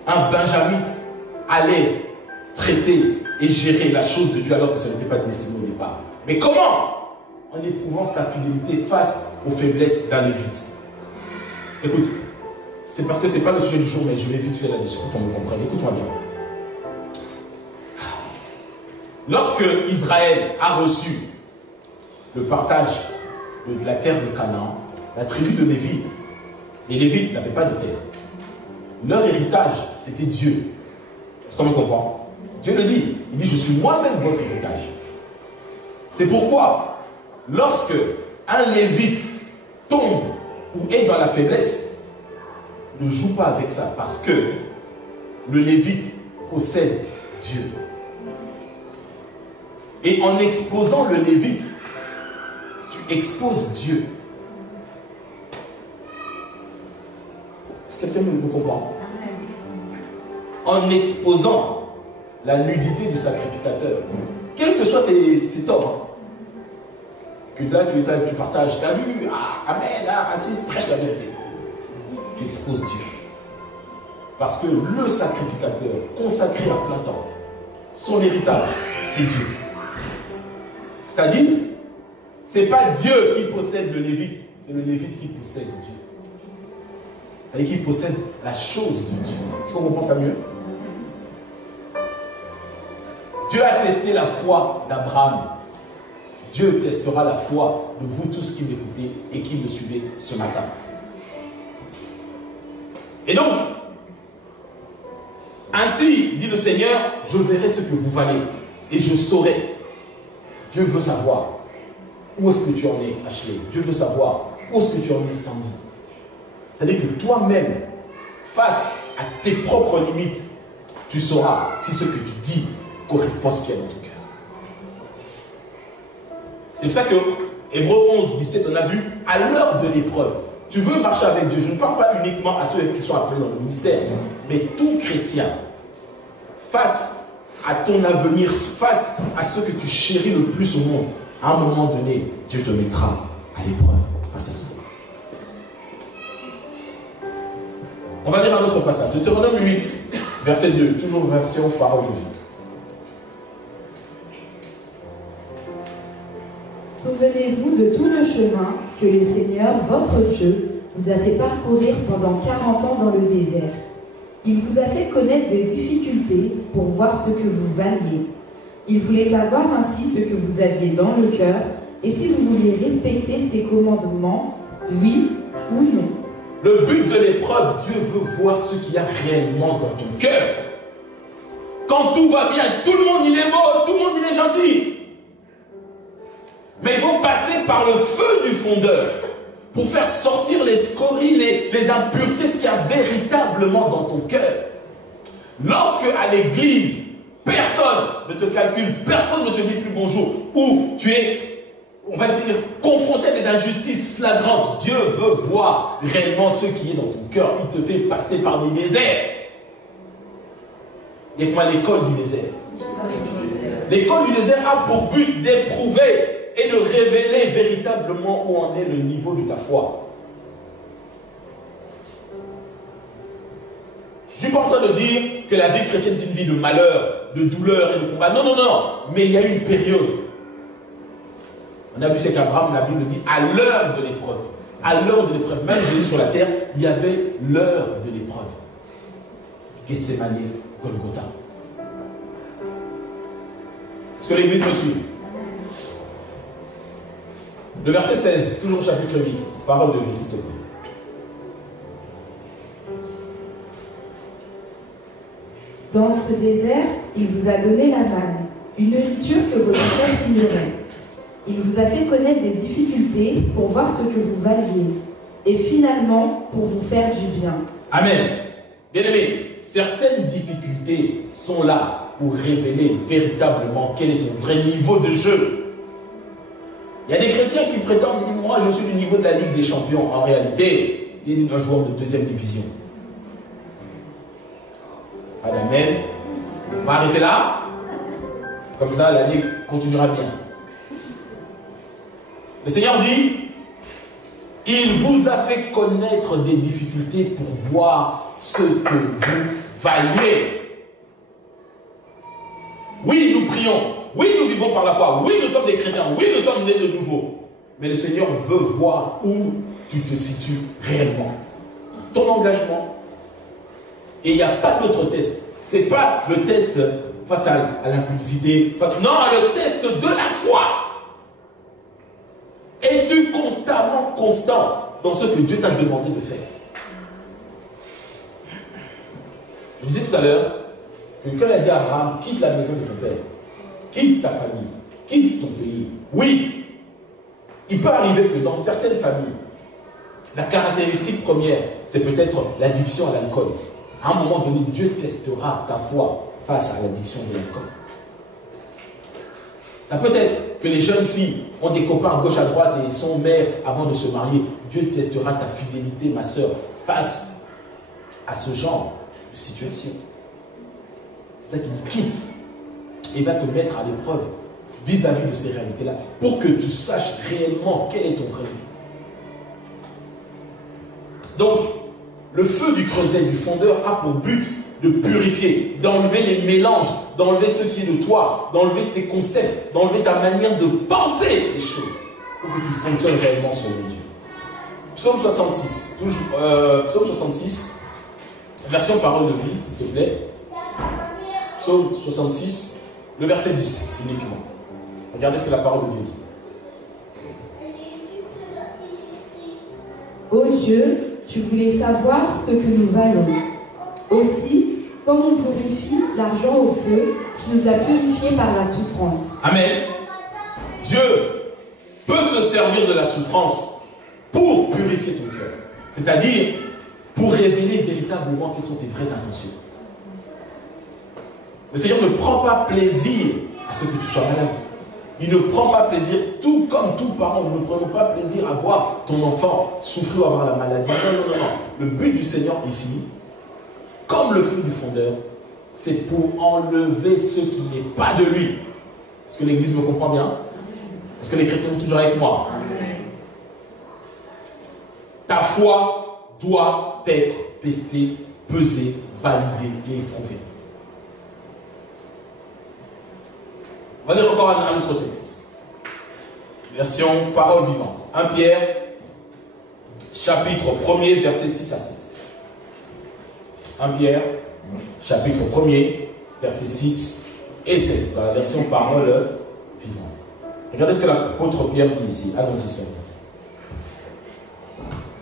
un benjamite allait traiter et gérer la chose de Dieu alors que ça n'était pas destiné au départ. Mais comment? En éprouvant sa fidélité face aux faiblesses d'un lévite. Écoute, c'est parce que ce n'est pas le sujet du jour, mais je vais vite faire là-dessus pour qu'on me comprenne. Écoute-moi bien. Lorsque Israël a reçu le partage de la terre de Canaan, la tribu de Lévi, les Lévites n'avaient pas de terre. Leur héritage, c'était Dieu. Est-ce qu'on me comprend? Dieu le dit. Il dit, je suis moi-même votre héritage. C'est pourquoi, lorsque un Lévite tombe ou est dans la faiblesse, ne joue pas avec ça, parce que le Lévite possède Dieu. Et en exposant le Lévite, tu exposes Dieu. Est-ce que quelqu'un me comprend? En exposant la nudité du sacrificateur, quels que soient ses torts, que là tu partages, tu as vu, amen, assiste, prêche la vérité. Tu exposes Dieu. Parce que le sacrificateur, consacré à plein temps, son héritage, c'est Dieu. C'est-à-dire, ce n'est pas Dieu qui possède le Lévite, c'est le Lévite qui possède Dieu. C'est-à-dire qu'il possède la chose de Dieu. Est-ce qu'on comprend ça mieux? Dieu a testé la foi d'Abraham. Dieu testera la foi de vous tous qui m'écoutez et qui me suivez ce matin. Et donc, ainsi, dit le Seigneur, je verrai ce que vous valez et je saurai. Dieu veut savoir où est-ce que tu en es, Ashley. Dieu veut savoir où est-ce que tu en es, Sandy. C'est-à-dire que toi-même, face à tes propres limites, tu sauras si ce que tu dis correspond à ce qu'il y a dans ton cœur. C'est pour ça que Hébreux 11, 17, on a vu, à l'heure de l'épreuve, tu veux marcher avec Dieu. Je ne parle pas uniquement à ceux qui sont appelés dans le ministère, mais tout chrétien, face à ton avenir, face à ce que tu chéris le plus au monde, à un moment donné, Dieu te mettra à l'épreuve face à ça. On va lire un autre passage. Deutéronome 8, verset 2, toujours version parole de vie. Souvenez-vous de tout le chemin que le Seigneur, votre Dieu, vous a fait parcourir pendant 40 ans dans le désert. Il vous a fait connaître des difficultés pour voir ce que vous valiez. Il voulait savoir ainsi ce que vous aviez dans le cœur et si vous vouliez respecter ses commandements, oui ou non. Le but de l'épreuve, Dieu veut voir ce qu'il y a réellement dans ton cœur. Quand tout va bien, tout le monde il est beau, tout le monde il est gentil. Mais ils vont passer par le feu du fondeur pour faire sortir les scories, les impuretés, ce qu'il y a véritablement dans ton cœur. Lorsque à l'église, personne ne te calcule, personne ne te dit plus bonjour, où tu es, on va dire, confronté à des injustices flagrantes. Dieu veut voir réellement ce qui est dans ton cœur. Il te fait passer par des déserts. Dites-moi l'école du désert. L'école du désert a pour but d'éprouver et de révéler véritablement où en est le niveau de ta foi. Je ne suis pas en train de dire que la vie chrétienne est une vie de malheur, de douleur et de combat. Non, non, non. Mais il y a une période. On a vu c'est qu'Abraham, la Bible dit, à l'heure de l'épreuve. À l'heure de l'épreuve. Même Jésus sur la terre, il y avait l'heure de l'épreuve. Gethsemane, Golgotha. Est-ce que l'Église me suit? Le verset 16, toujours au chapitre 8. Parole de vie, s'il te plaît. Dans ce désert, il vous a donné la manne, une nourriture que vos ancêtres ignoraient. Il vous a fait connaître des difficultés pour voir ce que vous valiez, et finalement pour vous faire du bien. Amen. Bien-aimé, certaines difficultés sont là pour révéler véritablement quel est ton vrai niveau de jeu. Il y a des chrétiens qui prétendent, moi je suis du niveau de la Ligue des Champions. En réalité, tu es un joueur de deuxième division. Amen. On va arrêter là. Comme ça, l'année continuera bien. Le Seigneur dit, il vous a fait connaître des difficultés pour voir ce que vous valiez. Oui, nous prions. Oui, nous vivons par la foi. Oui, nous sommes des chrétiens. Oui, nous sommes nés de nouveau. Mais le Seigneur veut voir où tu te situes réellement. Ton engagement. Et il n'y a pas d'autre test. Ce n'est pas le test face à l'impulsivité. Non, le test de la foi. Es-tu constamment constant dans ce que Dieu t'a demandé de faire? Je disais tout à l'heure que quand il a dit à Abraham, quitte la maison de ton père, quitte ta famille, quitte ton pays. Oui, il peut arriver que dans certaines familles, la caractéristique première, c'est peut-être l'addiction à l'alcool. À un moment donné, Dieu testera ta foi face à l'addiction de l'alcool. Ça peut être que les jeunes filles ont des copains à gauche à droite et sont mères avant de se marier. Dieu testera ta fidélité, ma soeur, face à ce genre de situation. C'est-à-dire qu'il quitte et va te mettre à l'épreuve vis-à-vis de ces réalités-là pour que tu saches réellement quel est ton vrai but. Donc, le feu du creuset, du fondeur, a pour but de purifier, d'enlever les mélanges, d'enlever ce qui est de toi, d'enlever tes concepts, d'enlever ta manière de penser les choses, pour que tu fonctionnes réellement sur le Dieu. Psaume 66, Psaume 66, version parole de vie, s'il te plaît. Psaume 66, le verset 10 uniquement. Regardez ce que la parole de Dieu dit. Ô Dieu, tu voulais savoir ce que nous valons. Aussi, comme on purifie l'argent au feu, tu nous as purifiés par la souffrance. Amen. Dieu peut se servir de la souffrance pour purifier ton cœur. C'est-à-dire pour révéler véritablement quelles sont tes vraies intentions. Le Seigneur ne prend pas plaisir à ce que tu sois malade. Il ne prend pas plaisir, tout comme tout parent, nous ne prenons pas plaisir à voir ton enfant souffrir ou avoir la maladie. Non, non, non, non. Le but du Seigneur ici, comme le feu du fondeur, c'est pour enlever ce qui n'est pas de lui. Est-ce que l'Église me comprend bien? Est-ce que les chrétiens sont toujours avec moi? Ta foi doit être testée, pesée, validée et éprouvée. On va lire encore un autre texte. Version parole vivante. 1 Pierre, chapitre 1er, versets 6 à 7. 1 Pierre, chapitre 1er, versets 6 et 7. Dans la version parole vivante. Regardez ce que l'apôtre Pierre dit ici. Allons-y, sœur.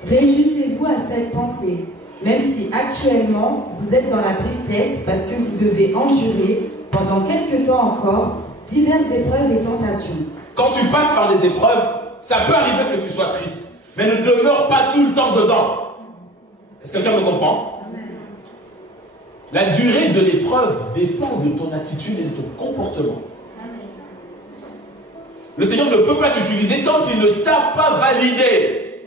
Réjouissez-vous à cette pensée, même si actuellement vous êtes dans la tristesse parce que vous devez endurer pendant quelque temps encore diverses épreuves et tentations. Quand tu passes par des épreuves, ça peut arriver que tu sois triste, mais ne demeure pas tout le temps dedans. Est-ce que quelqu'un me comprend? La durée de l'épreuve dépend de ton attitude et de ton comportement. Le Seigneur ne peut pas t'utiliser tant qu'il ne t'a pas validé.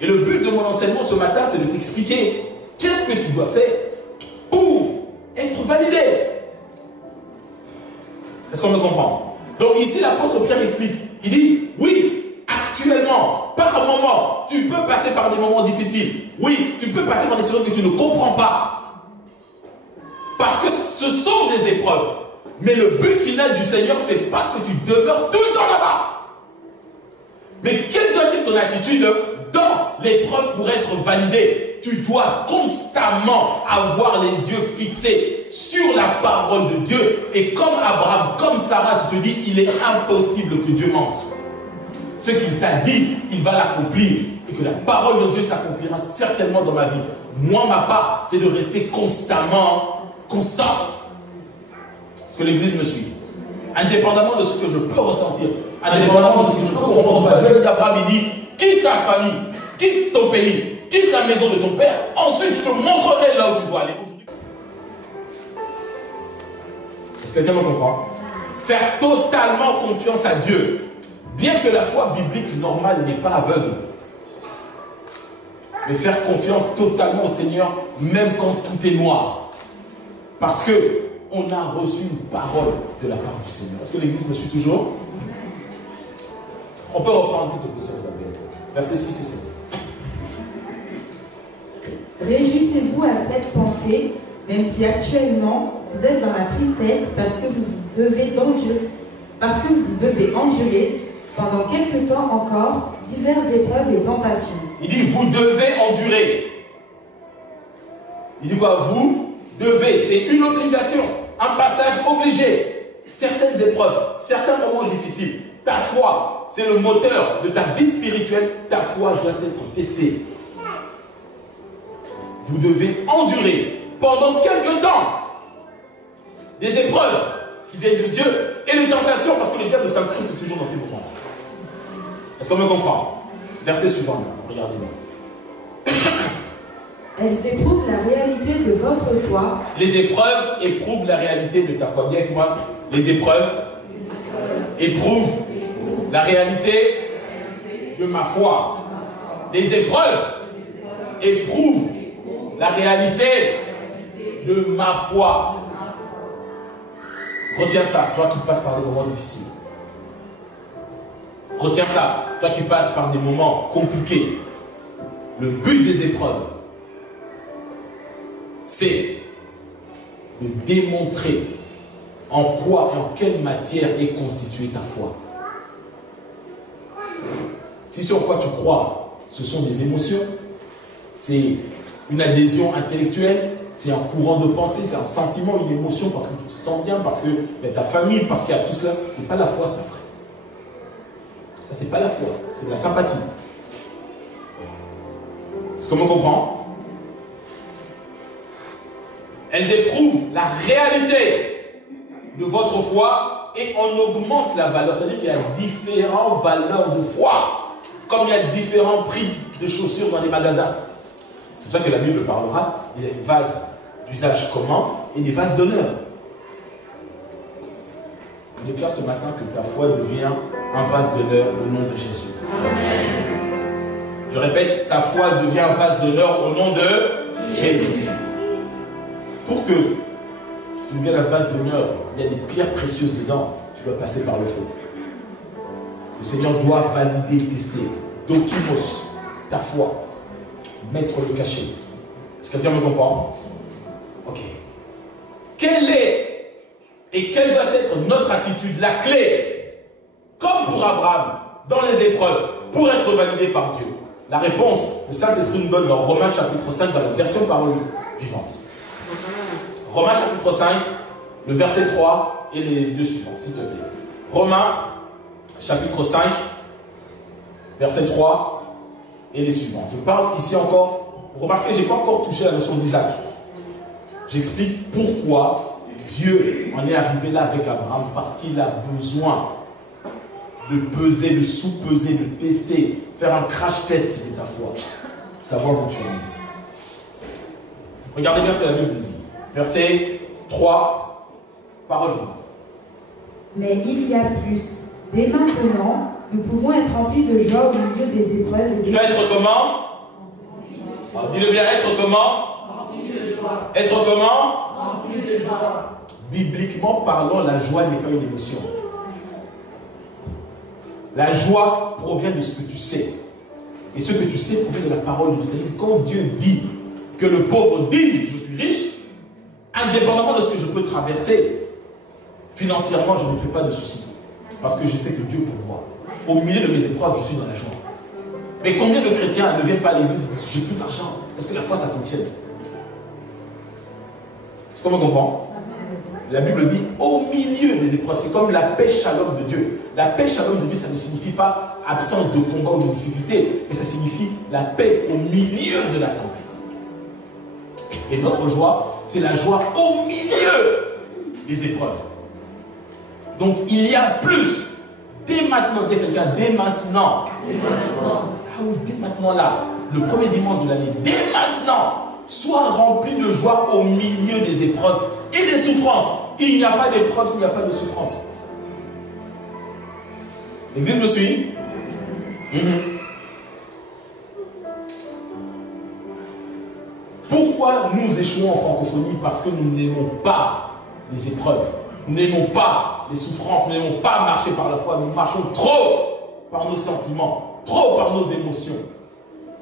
Et le but de mon enseignement ce matin, c'est de t'expliquer qu'est-ce que tu dois faire pour être validé. Est-ce qu'on me comprend? Donc ici, l'apôtre Pierre explique. Il dit, oui, actuellement, par moment, tu peux passer par des moments difficiles. Oui, tu peux passer par des situations que tu ne comprends pas. Parce que ce sont des épreuves. Mais le but final du Seigneur, ce n'est pas que tu demeures tout le temps là-bas. Mais quelle doit être ton attitude dans l'épreuve pour être validé? Tu dois constamment avoir les yeux fixés sur la parole de Dieu. Et comme Abraham, comme Sarah, tu te dis, il est impossible que Dieu mente. Ce qu'il t'a dit, il va l'accomplir. Et que la parole de Dieu s'accomplira certainement dans ma vie. Moi, ma part, c'est de rester constamment constant. Est-ce que l'Église me suit? Indépendamment de ce que je peux ressentir, indépendamment de ce que je peux comprendre, Dieu d'Abraham, il dit, quitte ta famille, quitte ton pays, quitte la maison de ton père, ensuite je te montrerai là où tu dois aller. Est-ce que quelqu'un me comprend? Faire totalement confiance à Dieu, bien que la foi biblique normale n'est pas aveugle. Mais faire confiance totalement au Seigneur, même quand tout est noir. Parce que on a reçu une parole de la part du Seigneur. Est-ce que l'Église me suit toujours? On peut reprendre s'il te plaît, Isabelle. Versets 6 et 7. Réjouissez-vous à cette pensée, même si actuellement vous êtes dans la tristesse parce que vous devez endurer pendant quelque temps encore diverses épreuves et tentations. Il dit vous devez endurer. Il dit quoi? Vous devez, c'est une obligation, un passage obligé. Certaines épreuves, certains moments difficiles. Ta foi, c'est le moteur de ta vie spirituelle. Ta foi doit être testée. Vous devez endurer pendant quelque temps des épreuves qui viennent de Dieu et des tentations, parce que le diable s'incruste toujours dans ces moments. Est-ce qu'on me comprend? Verset suivant, regardez-moi. Elles éprouvent la réalité de votre foi. Les épreuves éprouvent la réalité de ta foi. Dis avec moi, les épreuves éprouvent la réalité de ma foi. Les épreuves éprouvent la réalité de ma foi. Retiens ça, toi qui passes par des moments difficiles. Retiens ça, toi qui passes par des moments compliqués. Le but des épreuves, c'est de démontrer en quoi et en quelle matière est constituée ta foi. Si sur quoi tu crois, ce sont des émotions, c'est une adhésion intellectuelle, c'est un courant de pensée, c'est un sentiment, une émotion parce que tu te sens bien, parce qu'il y a ta famille, parce qu'il y a tout cela, c'est pas la foi, ça, frère. Ça, c'est pas la foi, c'est de la sympathie. Est-ce qu'on me comprend? Elles éprouvent la réalité de votre foi et on augmente la valeur. C'est-à-dire qu'il y a différentes valeurs de foi, comme il y a différents prix de chaussures dans les magasins. C'est pour ça que la Bible parlera des vases d'usage commun et des vases d'honneur. Je déclare ce matin que ta foi devient un vase d'honneur au nom de Jésus. Je répète, ta foi devient un vase d'honneur au nom de Jésus. Pour que tu deviennes un vase d'honneur, il y a des pierres précieuses dedans, tu dois passer par le feu. Le Seigneur doit valider, tester. Dokimos, ta foi. Mettre le cachet. Est-ce que quelqu'un me comprend? Ok. Quelle est et quelle doit être notre attitude, la clé, comme pour Abraham, dans les épreuves, pour être validé par Dieu? La réponse, le Saint-Esprit nous donne dans Romains chapitre 5, dans la version parole vivante. Romains chapitre 5, le verset 3 et les deux suivants, s'il te plaît. Romains chapitre 5, verset 3 et les suivants. Je parle ici encore, remarquez, je n'ai pas encore touché la notion d'Isaac. J'explique pourquoi Dieu en est arrivé là avec Abraham, parce qu'il a besoin de peser, de sous-peser, de tester, faire un crash test de ta foi, savoir où tu en es. Regardez bien ce que la Bible nous dit. Verset 3, parole vivante. Mais il y a plus. Dès maintenant, nous pouvons être remplis de joie au milieu des épreuves. Tu dois être comment? Alors, dis-le bien, être comment? Rempli de joie. Être comment? Rempli de joie. Bibliquement parlant, la joie n'est pas une émotion. La joie provient de ce que tu sais. Et ce que tu sais provient de la parole du Seigneur. Quand Dieu dit que le pauvre dise je suis riche, indépendamment de ce que je peux traverser, financièrement, je ne me fais pas de soucis. Parce que je sais que Dieu pourvoit. Au milieu de mes épreuves, je suis dans la joie. Mais combien de chrétiens ne viennent pas à l'église et disent j'ai plus d'argent? Est-ce que la foi ça fonctionne? Est-ce qu'on me comprend? La Bible dit au milieu des épreuves. C'est comme la paix shalom de Dieu. La paix shalom de Dieu, ça ne signifie pas absence de combat ou de difficulté, mais ça signifie la paix au milieu de la tempête. Et notre joie, c'est la joie au milieu des épreuves. Donc il y a plus. Dès maintenant, il y a quelqu'un, dès maintenant. Dès maintenant. Ah oui, dès maintenant là, le premier dimanche de l'année, dès maintenant, sois rempli de joie au milieu des épreuves et des souffrances. Il n'y a pas d'épreuve s'il n'y a pas de souffrance. L'église me suit? Pourquoi nous échouons en francophonie? Parce que nous n'aimons pas les épreuves. Nous n'aimons pas les souffrances. Nous n'aimons pas marcher par la foi. Nous marchons trop par nos sentiments, trop par nos émotions.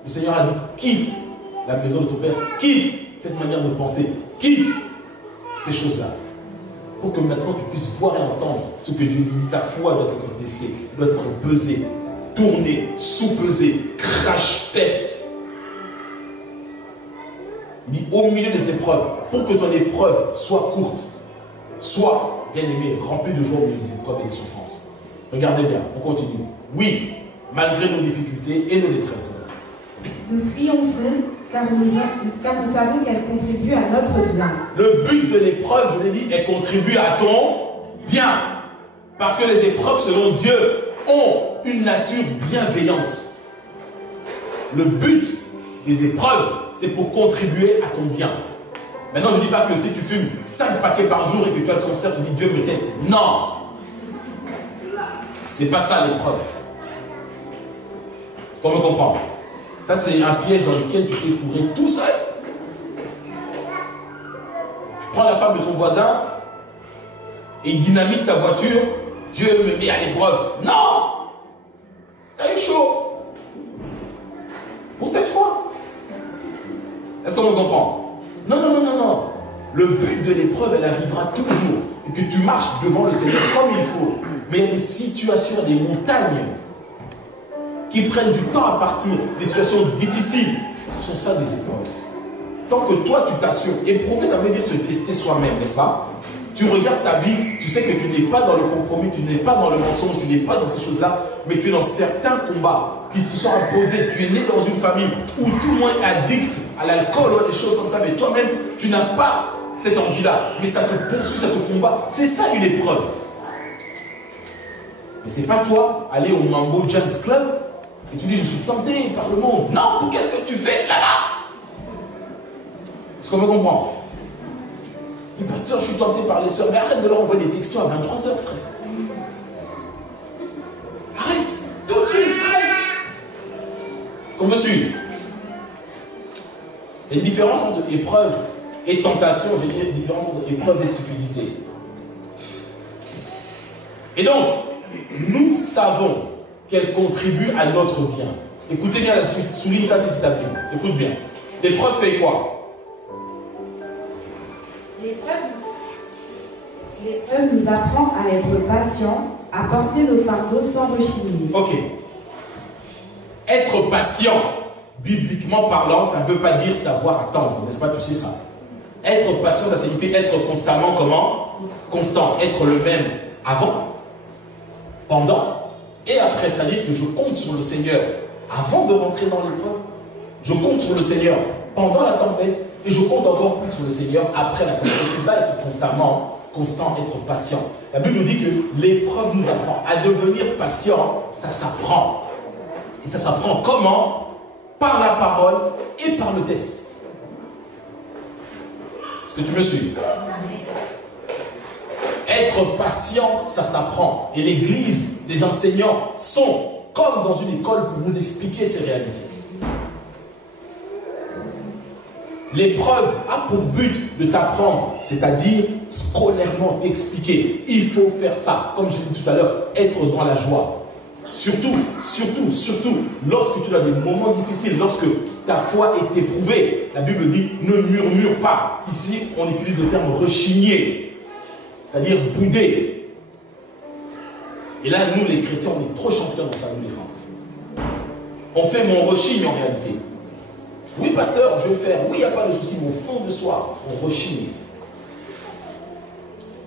Le Seigneur a dit, quitte la maison de ton Père, quitte cette manière de penser, quitte ces choses-là. Pour que maintenant tu puisses voir et entendre ce que Dieu dit. Ta foi doit être testée, doit être pesée, tournée, sous-pesée, crash test. Il dit au milieu des épreuves, pour que ton épreuve soit courte, sois, bien-aimé, rempli de joie au milieu des épreuves et des souffrances. Regardez bien, on continue. Oui, malgré nos difficultés et nos détresses. Nous triomphons car nous savons qu'elle contribue à notre bien. Le but de l'épreuve, je l'ai dit, elle contribue à ton bien. Parce que les épreuves, selon Dieu, ont une nature bienveillante. Le but des épreuves, c'est pour contribuer à ton bien. Maintenant, je ne dis pas que si tu fumes 5 paquets par jour et que tu as le cancer, tu dis Dieu me teste. Non! C'est pas ça l'épreuve. Est-ce qu'on me comprend? Ça, c'est un piège dans lequel tu t'es fourré tout seul. Tu prends la femme de ton voisin et il dynamite ta voiture. Dieu me met à l'épreuve. Non! T'as eu chaud. Pour cette fois. Est-ce qu'on me comprend? Non, non, non, non, non. Le but de l'épreuve, elle arrivera toujours. Et que tu marches devant le Seigneur comme il faut. Mais il y a des situations, des montagnes qui prennent du temps à partir, des situations difficiles. Ce sont ça des épreuves. Tant que toi, tu t'assures. Éprouver, ça veut dire se tester soi-même, n'est-ce pas? Tu regardes ta vie, tu sais que tu n'es pas dans le compromis, tu n'es pas dans le mensonge, tu n'es pas dans ces choses-là, mais tu es dans certains combats qui te sont imposés. Tu es né dans une famille où tout le monde est addict à l'alcool ou à des choses comme ça, mais toi-même, tu n'as pas cette envie-là. Mais ça te poursuit, ça te combat. C'est ça une épreuve. Mais c'est pas toi aller au Mambo Jazz Club et tu dis je suis tenté par le monde. Non, qu'est-ce que tu fais là-bas? Est-ce qu'on me comprend? Le pasteur, je suis tenté par les sœurs. Mais arrête de leur envoyer des textos à 23h, frère. Arrête, tout de suite, arrête. Est-ce qu'on me suit? Il y a une différence entre épreuve et tentation. Je veux dire une différence entre épreuve et stupidité. Et donc, nous savons qu'elle contribue à notre bien. Écoutez bien la suite, souligne ça si c'est ta Bible. Écoute bien. L'épreuve fait quoi? L'épreuve nous apprend à être patient, à porter nos fardeaux sans rechigner. Ok. Être patient, bibliquement parlant, ça ne veut pas dire savoir attendre, n'est-ce pas? Tu sais ça. Être patient, ça signifie être constamment comment? Constant. Être le même avant, pendant et après. C'est-à-dire que je compte sur le Seigneur avant de rentrer dans l'épreuve. Je compte sur le Seigneur pendant la tempête et je compte encore plus sur le Seigneur après la tempête. C'est ça, être constamment constant, être patient. La Bible nous dit que l'épreuve nous apprend à devenir patient. Ça s'apprend. Et ça s'apprend comment? Par la parole et par le test. Est-ce que tu me suis? Être patient, ça s'apprend. Et l'Église, les enseignants sont comme dans une école pour vous expliquer ces réalités. L'épreuve a pour but de t'apprendre, c'est-à-dire scolairement t'expliquer. Il faut faire ça, comme je l'ai dit tout à l'heure, être dans la joie. Surtout, lorsque tu as des moments difficiles, lorsque ta foi est éprouvée, la Bible dit ne murmure pas. Ici, on utilise le terme rechigner, c'est-à-dire bouder. Et là, nous les chrétiens, on est trop champions dans ça, nous les francophones. On fait mon rechigne en réalité. Oui, pasteur, je vais faire. Oui, il n'y a pas de souci, mais au fond de soi, on rechigne.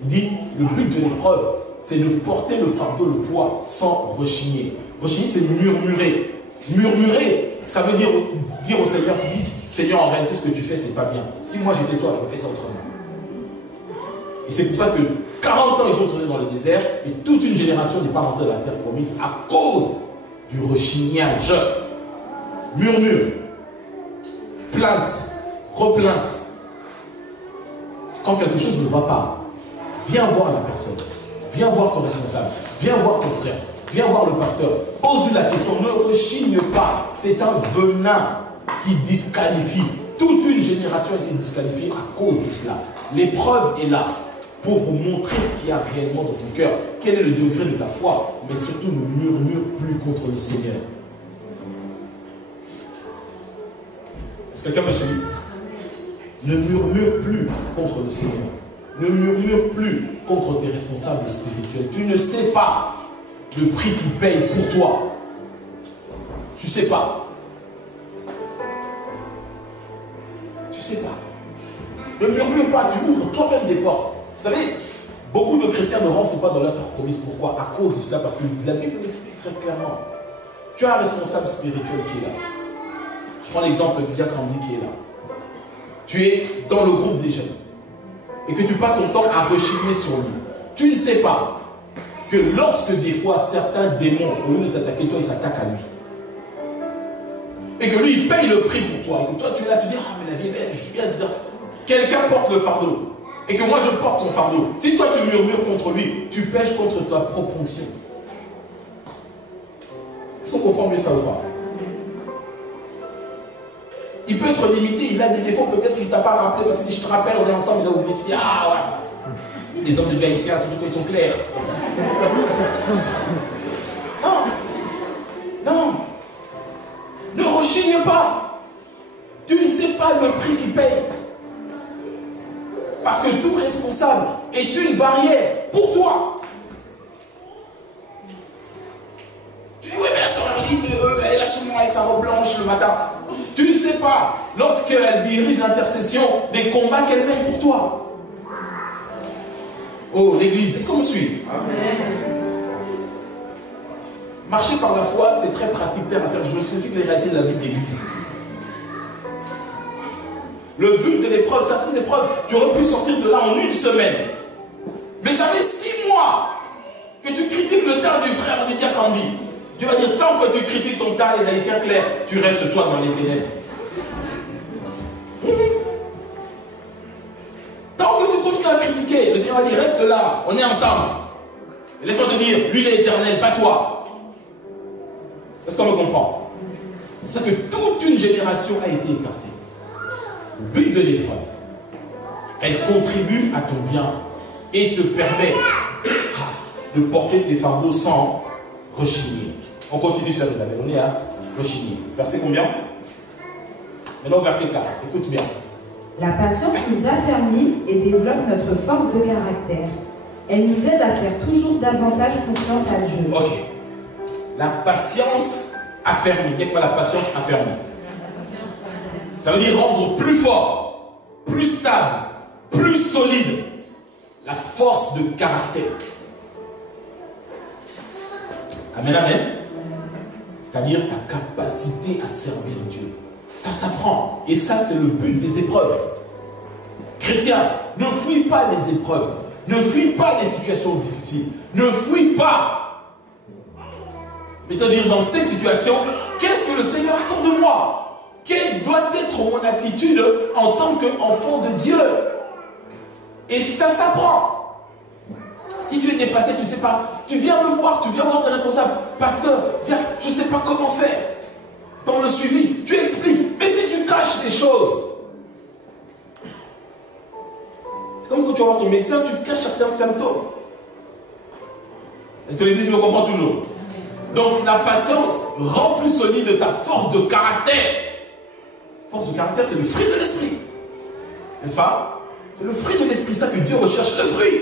Il dit, le but de l'épreuve, c'est de porter le fardeau, le poids, sans rechigner. Rechigner, c'est murmurer. Murmurer, ça veut dire au Seigneur, tu dis, Seigneur, en réalité, ce que tu fais, c'est pas bien. Si moi j'étais toi, j'aurais fait ça autrement. Et c'est pour ça que 40 ans, ils ont tourné dans le désert, et toute une génération n'est pas rentrée dans la terre promise à cause du rechignage. Murmure. Plainte, replainte. Quand quelque chose ne va pas, viens voir la personne, viens voir ton responsable, viens voir ton frère, viens voir le pasteur, pose-lui la question, ne rechigne pas. C'est un venin qui disqualifie. Toute une génération a été disqualifiée à cause de cela. L'épreuve est là pour vous montrer ce qu'il y a réellement dans ton cœur. Quel est le degré de ta foi, mais surtout ne murmure plus contre le Seigneur. Est-ce que quelqu'un me suit? Ne murmure plus contre le Seigneur. Ne murmure plus contre tes responsables spirituels. Tu ne sais pas le prix qu'ils payent pour toi. Tu ne sais pas. Tu ne sais pas. Ne murmure pas, tu ouvres toi-même des portes. Vous savez, beaucoup de chrétiens ne rentrent pas dans la terre promise. Pourquoi? À cause de cela, parce que la Bible l'explique très clairement. Tu as un responsable spirituel qui est là. Je prends l'exemple du diacre Andy qui est là. Tu es dans le groupe des jeunes et que tu passes ton temps à rechigner sur lui. Tu ne sais pas que lorsque des fois certains démons, au lieu de t'attaquer, toi, ils s'attaquent à lui. Et que lui, il paye le prix pour toi. Et que toi, tu es là, tu dis, ah, mais la vie est belle, je suis bien. Quelqu'un porte le fardeau. Et que moi, je porte son fardeau. Si toi, tu murmures contre lui, tu pèches contre ta propre onction. Est-ce qu'on comprend mieux ça ou pas? Il peut être limité, il a des défauts, peut-être qu'il ne t'a pas rappelé, parce que je te rappelle, on est ensemble, il a oublié, tu dis, ah ouais. Les hommes de Dieu haïtiens, surtout quand ils sont clairs, c'est comme ça. Non. Ne rechigne pas. Tu ne sais pas le prix qu'il paye. Parce que tout responsable est une barrière pour toi. Tu dis, oui, mais la soeur elle est là seulement avec sa robe blanche le matin. Tu ne sais pas, lorsqu'elle dirige l'intercession, des combats qu'elle mène pour toi. Oh, l'église, est-ce qu'on me suit? Amen. Marcher par la foi, c'est très pratique, terre à terre. Je suis les réalités de la vie de l'église. Le but de l'épreuve, certaines épreuves, tu aurais pu sortir de là en une semaine. Mais ça fait 6 mois que tu critiques le teint du frère du diacre Andy. Tu vas dire, tant que tu critiques son teint, les haïtiens clairs, tu restes toi dans les ténèbres. Tant que tu continues à critiquer, le Seigneur va dire, reste là, on est ensemble. Laisse-moi te dire, lui il est éternel, pas toi. Est-ce qu'on me comprend? C'est pour ça que toute une génération a été écartée. Le but de l'épreuve, elle contribue à ton bien et te permet de porter tes fardeaux sans rechigner. On continue, chers amis, on est à rechigner. Verset combien? Maintenant, verset 4. Écoute bien. La patience nous affermit et développe notre force de caractère. Elle nous aide à faire toujours davantage confiance à Dieu. Ok. La patience affermie. Qu'est-ce que la patience affermie? Ça veut dire rendre plus fort, plus stable, plus solide la force de caractère. Amen, amen. C'est-à-dire ta capacité à servir Dieu. Ça s'apprend. Et ça, c'est le but des épreuves. Chrétien, ne fuis pas les épreuves. Ne fuis pas les situations difficiles. Ne fuis pas. Mais te dire, dans cette situation, qu'est-ce que le Seigneur attend de moi? Quelle doit être mon attitude en tant qu'enfant de Dieu? Et ça s'apprend. Si tu es dépassé, tu ne sais pas, tu viens me voir, tu viens voir tes responsables. Pasteur, tiens, je ne sais pas comment faire. Dans le suivi, tu expliques. Mais si tu caches des choses, c'est comme quand tu vas voir ton médecin, tu caches certains symptômes. Est-ce que l'Église me comprend toujours? Donc la patience rend plus solide ta force de caractère. Force de caractère, c'est le fruit de l'esprit. N'est-ce pas? C'est le fruit de l'esprit, ça que Dieu recherche, le fruit.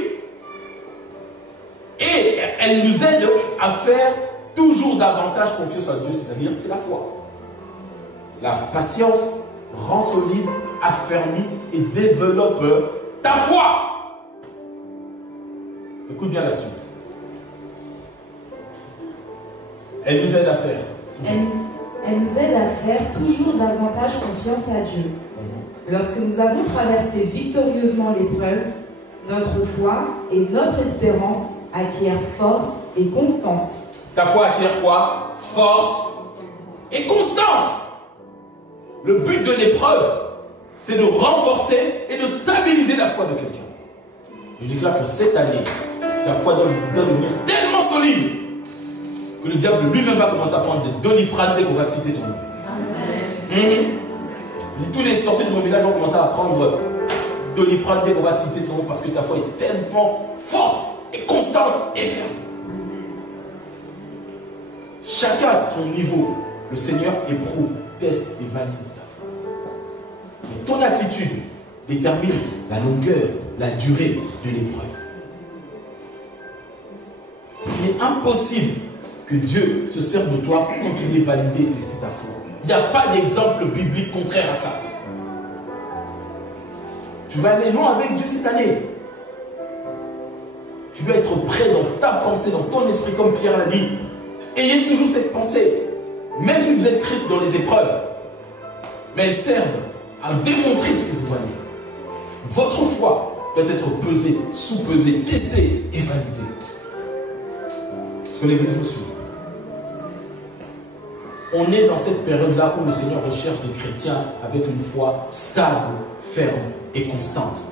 Et elle nous aide à faire toujours davantage confiance à Dieu, c'est-à-dire c'est la foi. La patience rend solide, affermit et développe ta foi. Écoute bien la suite. Elle nous aide à faire. Elle nous aide à faire toujours davantage confiance à Dieu. Lorsque nous avons traversé victorieusement l'épreuve, notre foi et notre espérance acquièrent force et constance. Ta foi acquiert quoi? Force et constance. Le but de l'épreuve, c'est de renforcer et de stabiliser la foi de quelqu'un. Je déclare que cette année, ta foi doit devenir tellement solide que le diable lui-même va commencer à prendre des Doliprane dès qu'on va citer ton nom. Tous les sorciers de mon village vont commencer à prendre Doliprane dès qu'on va citer ton nom parce que ta foi est tellement forte et constante et ferme. Chacun à son niveau, le Seigneur éprouve, teste et valide ta foi. Mais ton attitude détermine la longueur, la durée de l'épreuve. Il est impossible que Dieu se serve de toi sans qu'il ait validé et testé ta foi. Il n'y a pas d'exemple biblique contraire à ça. Tu vas aller loin avec Dieu cette année. Tu dois être prêt dans ta pensée, dans ton esprit, comme Pierre l'a dit. Ayez toujours cette pensée. Même si vous êtes triste dans les épreuves, mais elles servent à démontrer ce que vous valez. Votre foi doit être pesée, sous-pesée, testée et validée. Est-ce que l'Église me suit? On est dans cette période-là où le Seigneur recherche des chrétiens avec une foi stable, ferme et constante.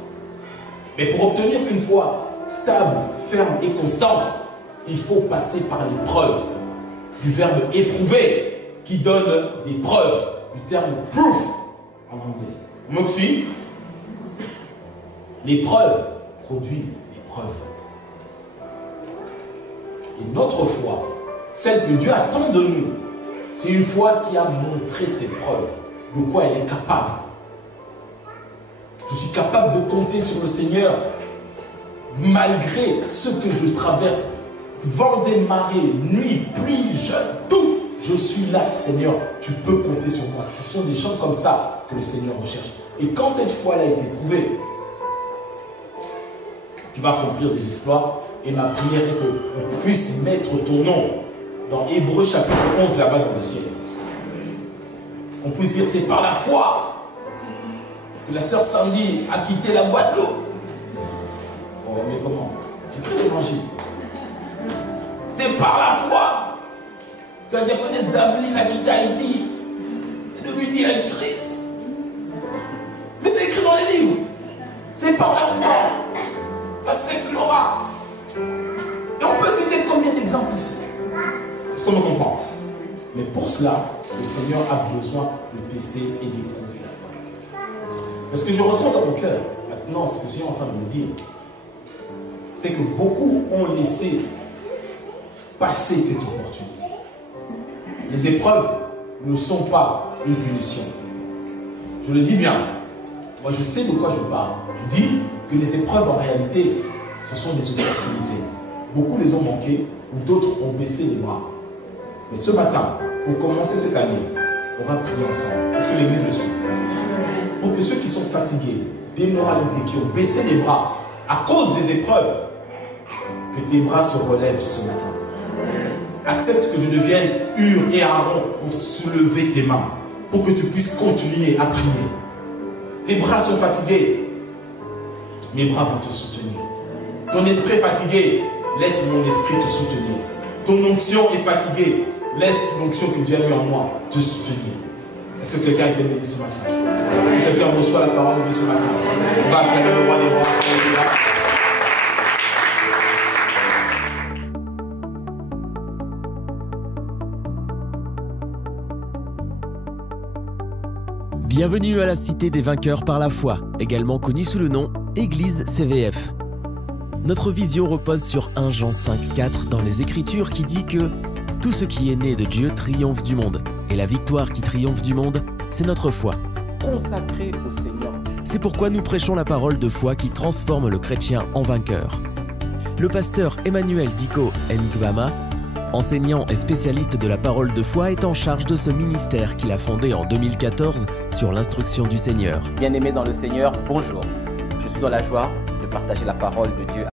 Mais pour obtenir une foi stable, ferme et constante, il faut passer par l'épreuve. Du verbe éprouver qui donne des preuves, du terme proof en anglais. On me suit? L'épreuve produit l'épreuve. Et notre foi, celle que Dieu attend de nous, c'est une foi qui a montré ses preuves, de quoi elle est capable. Je suis capable de compter sur le Seigneur malgré ce que je traverse, vents et marées, nuit, pluie, jeûne, tout. Je suis là, Seigneur, tu peux compter sur moi. Ce sont des gens comme ça que le Seigneur recherche. Et quand cette foi-là est éprouvée, tu vas accomplir des exploits. Et ma prière est qu'on puisse mettre ton nom dans Hébreux chapitre 11 là-bas dans le ciel. On puisse dire c'est par la foi que la sœur Sandy a quitté la Guadeloupe. Oh mais comment? Tu pries l'évangile. C'est par la foi que la diaconesse Daveline a quitté Haïti. Elle est devenue directrice. Mais c'est écrit dans les livres. C'est par la foi. C'est Laura. Et on peut citer combien d'exemples ici? Est-ce qu'on me comprend? Mais pour cela, le Seigneur a besoin de tester et d'éprouver la foi. Parce que je ressens dans mon cœur, maintenant, ce que je suis en train de me dire, c'est que beaucoup ont laissé passer cette opportunité. Les épreuves ne sont pas une punition. Je le dis bien. Moi, je sais de quoi je parle. Je dis que les épreuves, en réalité, ce sont des opportunités. Beaucoup les ont manquées, ou d'autres ont baissé les bras. Mais ce matin, pour commencer cette année, on va prier ensemble. Est-ce que l'Église me suit? Pour que ceux qui sont fatigués, démoralisés, qui ont baissé les bras à cause des épreuves, que tes bras se relèvent ce matin. Accepte que je devienne Hur et Aaron pour soulever tes mains, pour que tu puisses continuer à prier. Tes bras sont fatigués, mes bras vont te soutenir. Ton esprit est fatigué, laisse mon esprit te soutenir. Ton onction est fatiguée, laisse l'onction que Dieu a mis en moi te soutenir. Est-ce que quelqu'un a été béni ce matin? Est-ce que quelqu'un reçoit la parole de Dieu ce matin? On va acclamer le roi des rois. Bienvenue à la Cité des vainqueurs par la foi, également connue sous le nom Église CVF. Notre vision repose sur 1 Jean 5,4 dans les Écritures qui dit que tout ce qui est né de Dieu triomphe du monde, et la victoire qui triomphe du monde, c'est notre foi. Consacré au Seigneur. C'est pourquoi nous prêchons la parole de foi qui transforme le chrétien en vainqueur. Le pasteur Emmanuel Diko Ngwama, enseignant et spécialiste de la parole de foi, est en charge de ce ministère qu'il a fondé en 2014 sur l'instruction du Seigneur. Bien-aimés dans le Seigneur, bonjour. Je suis dans la joie de partager la parole de Dieu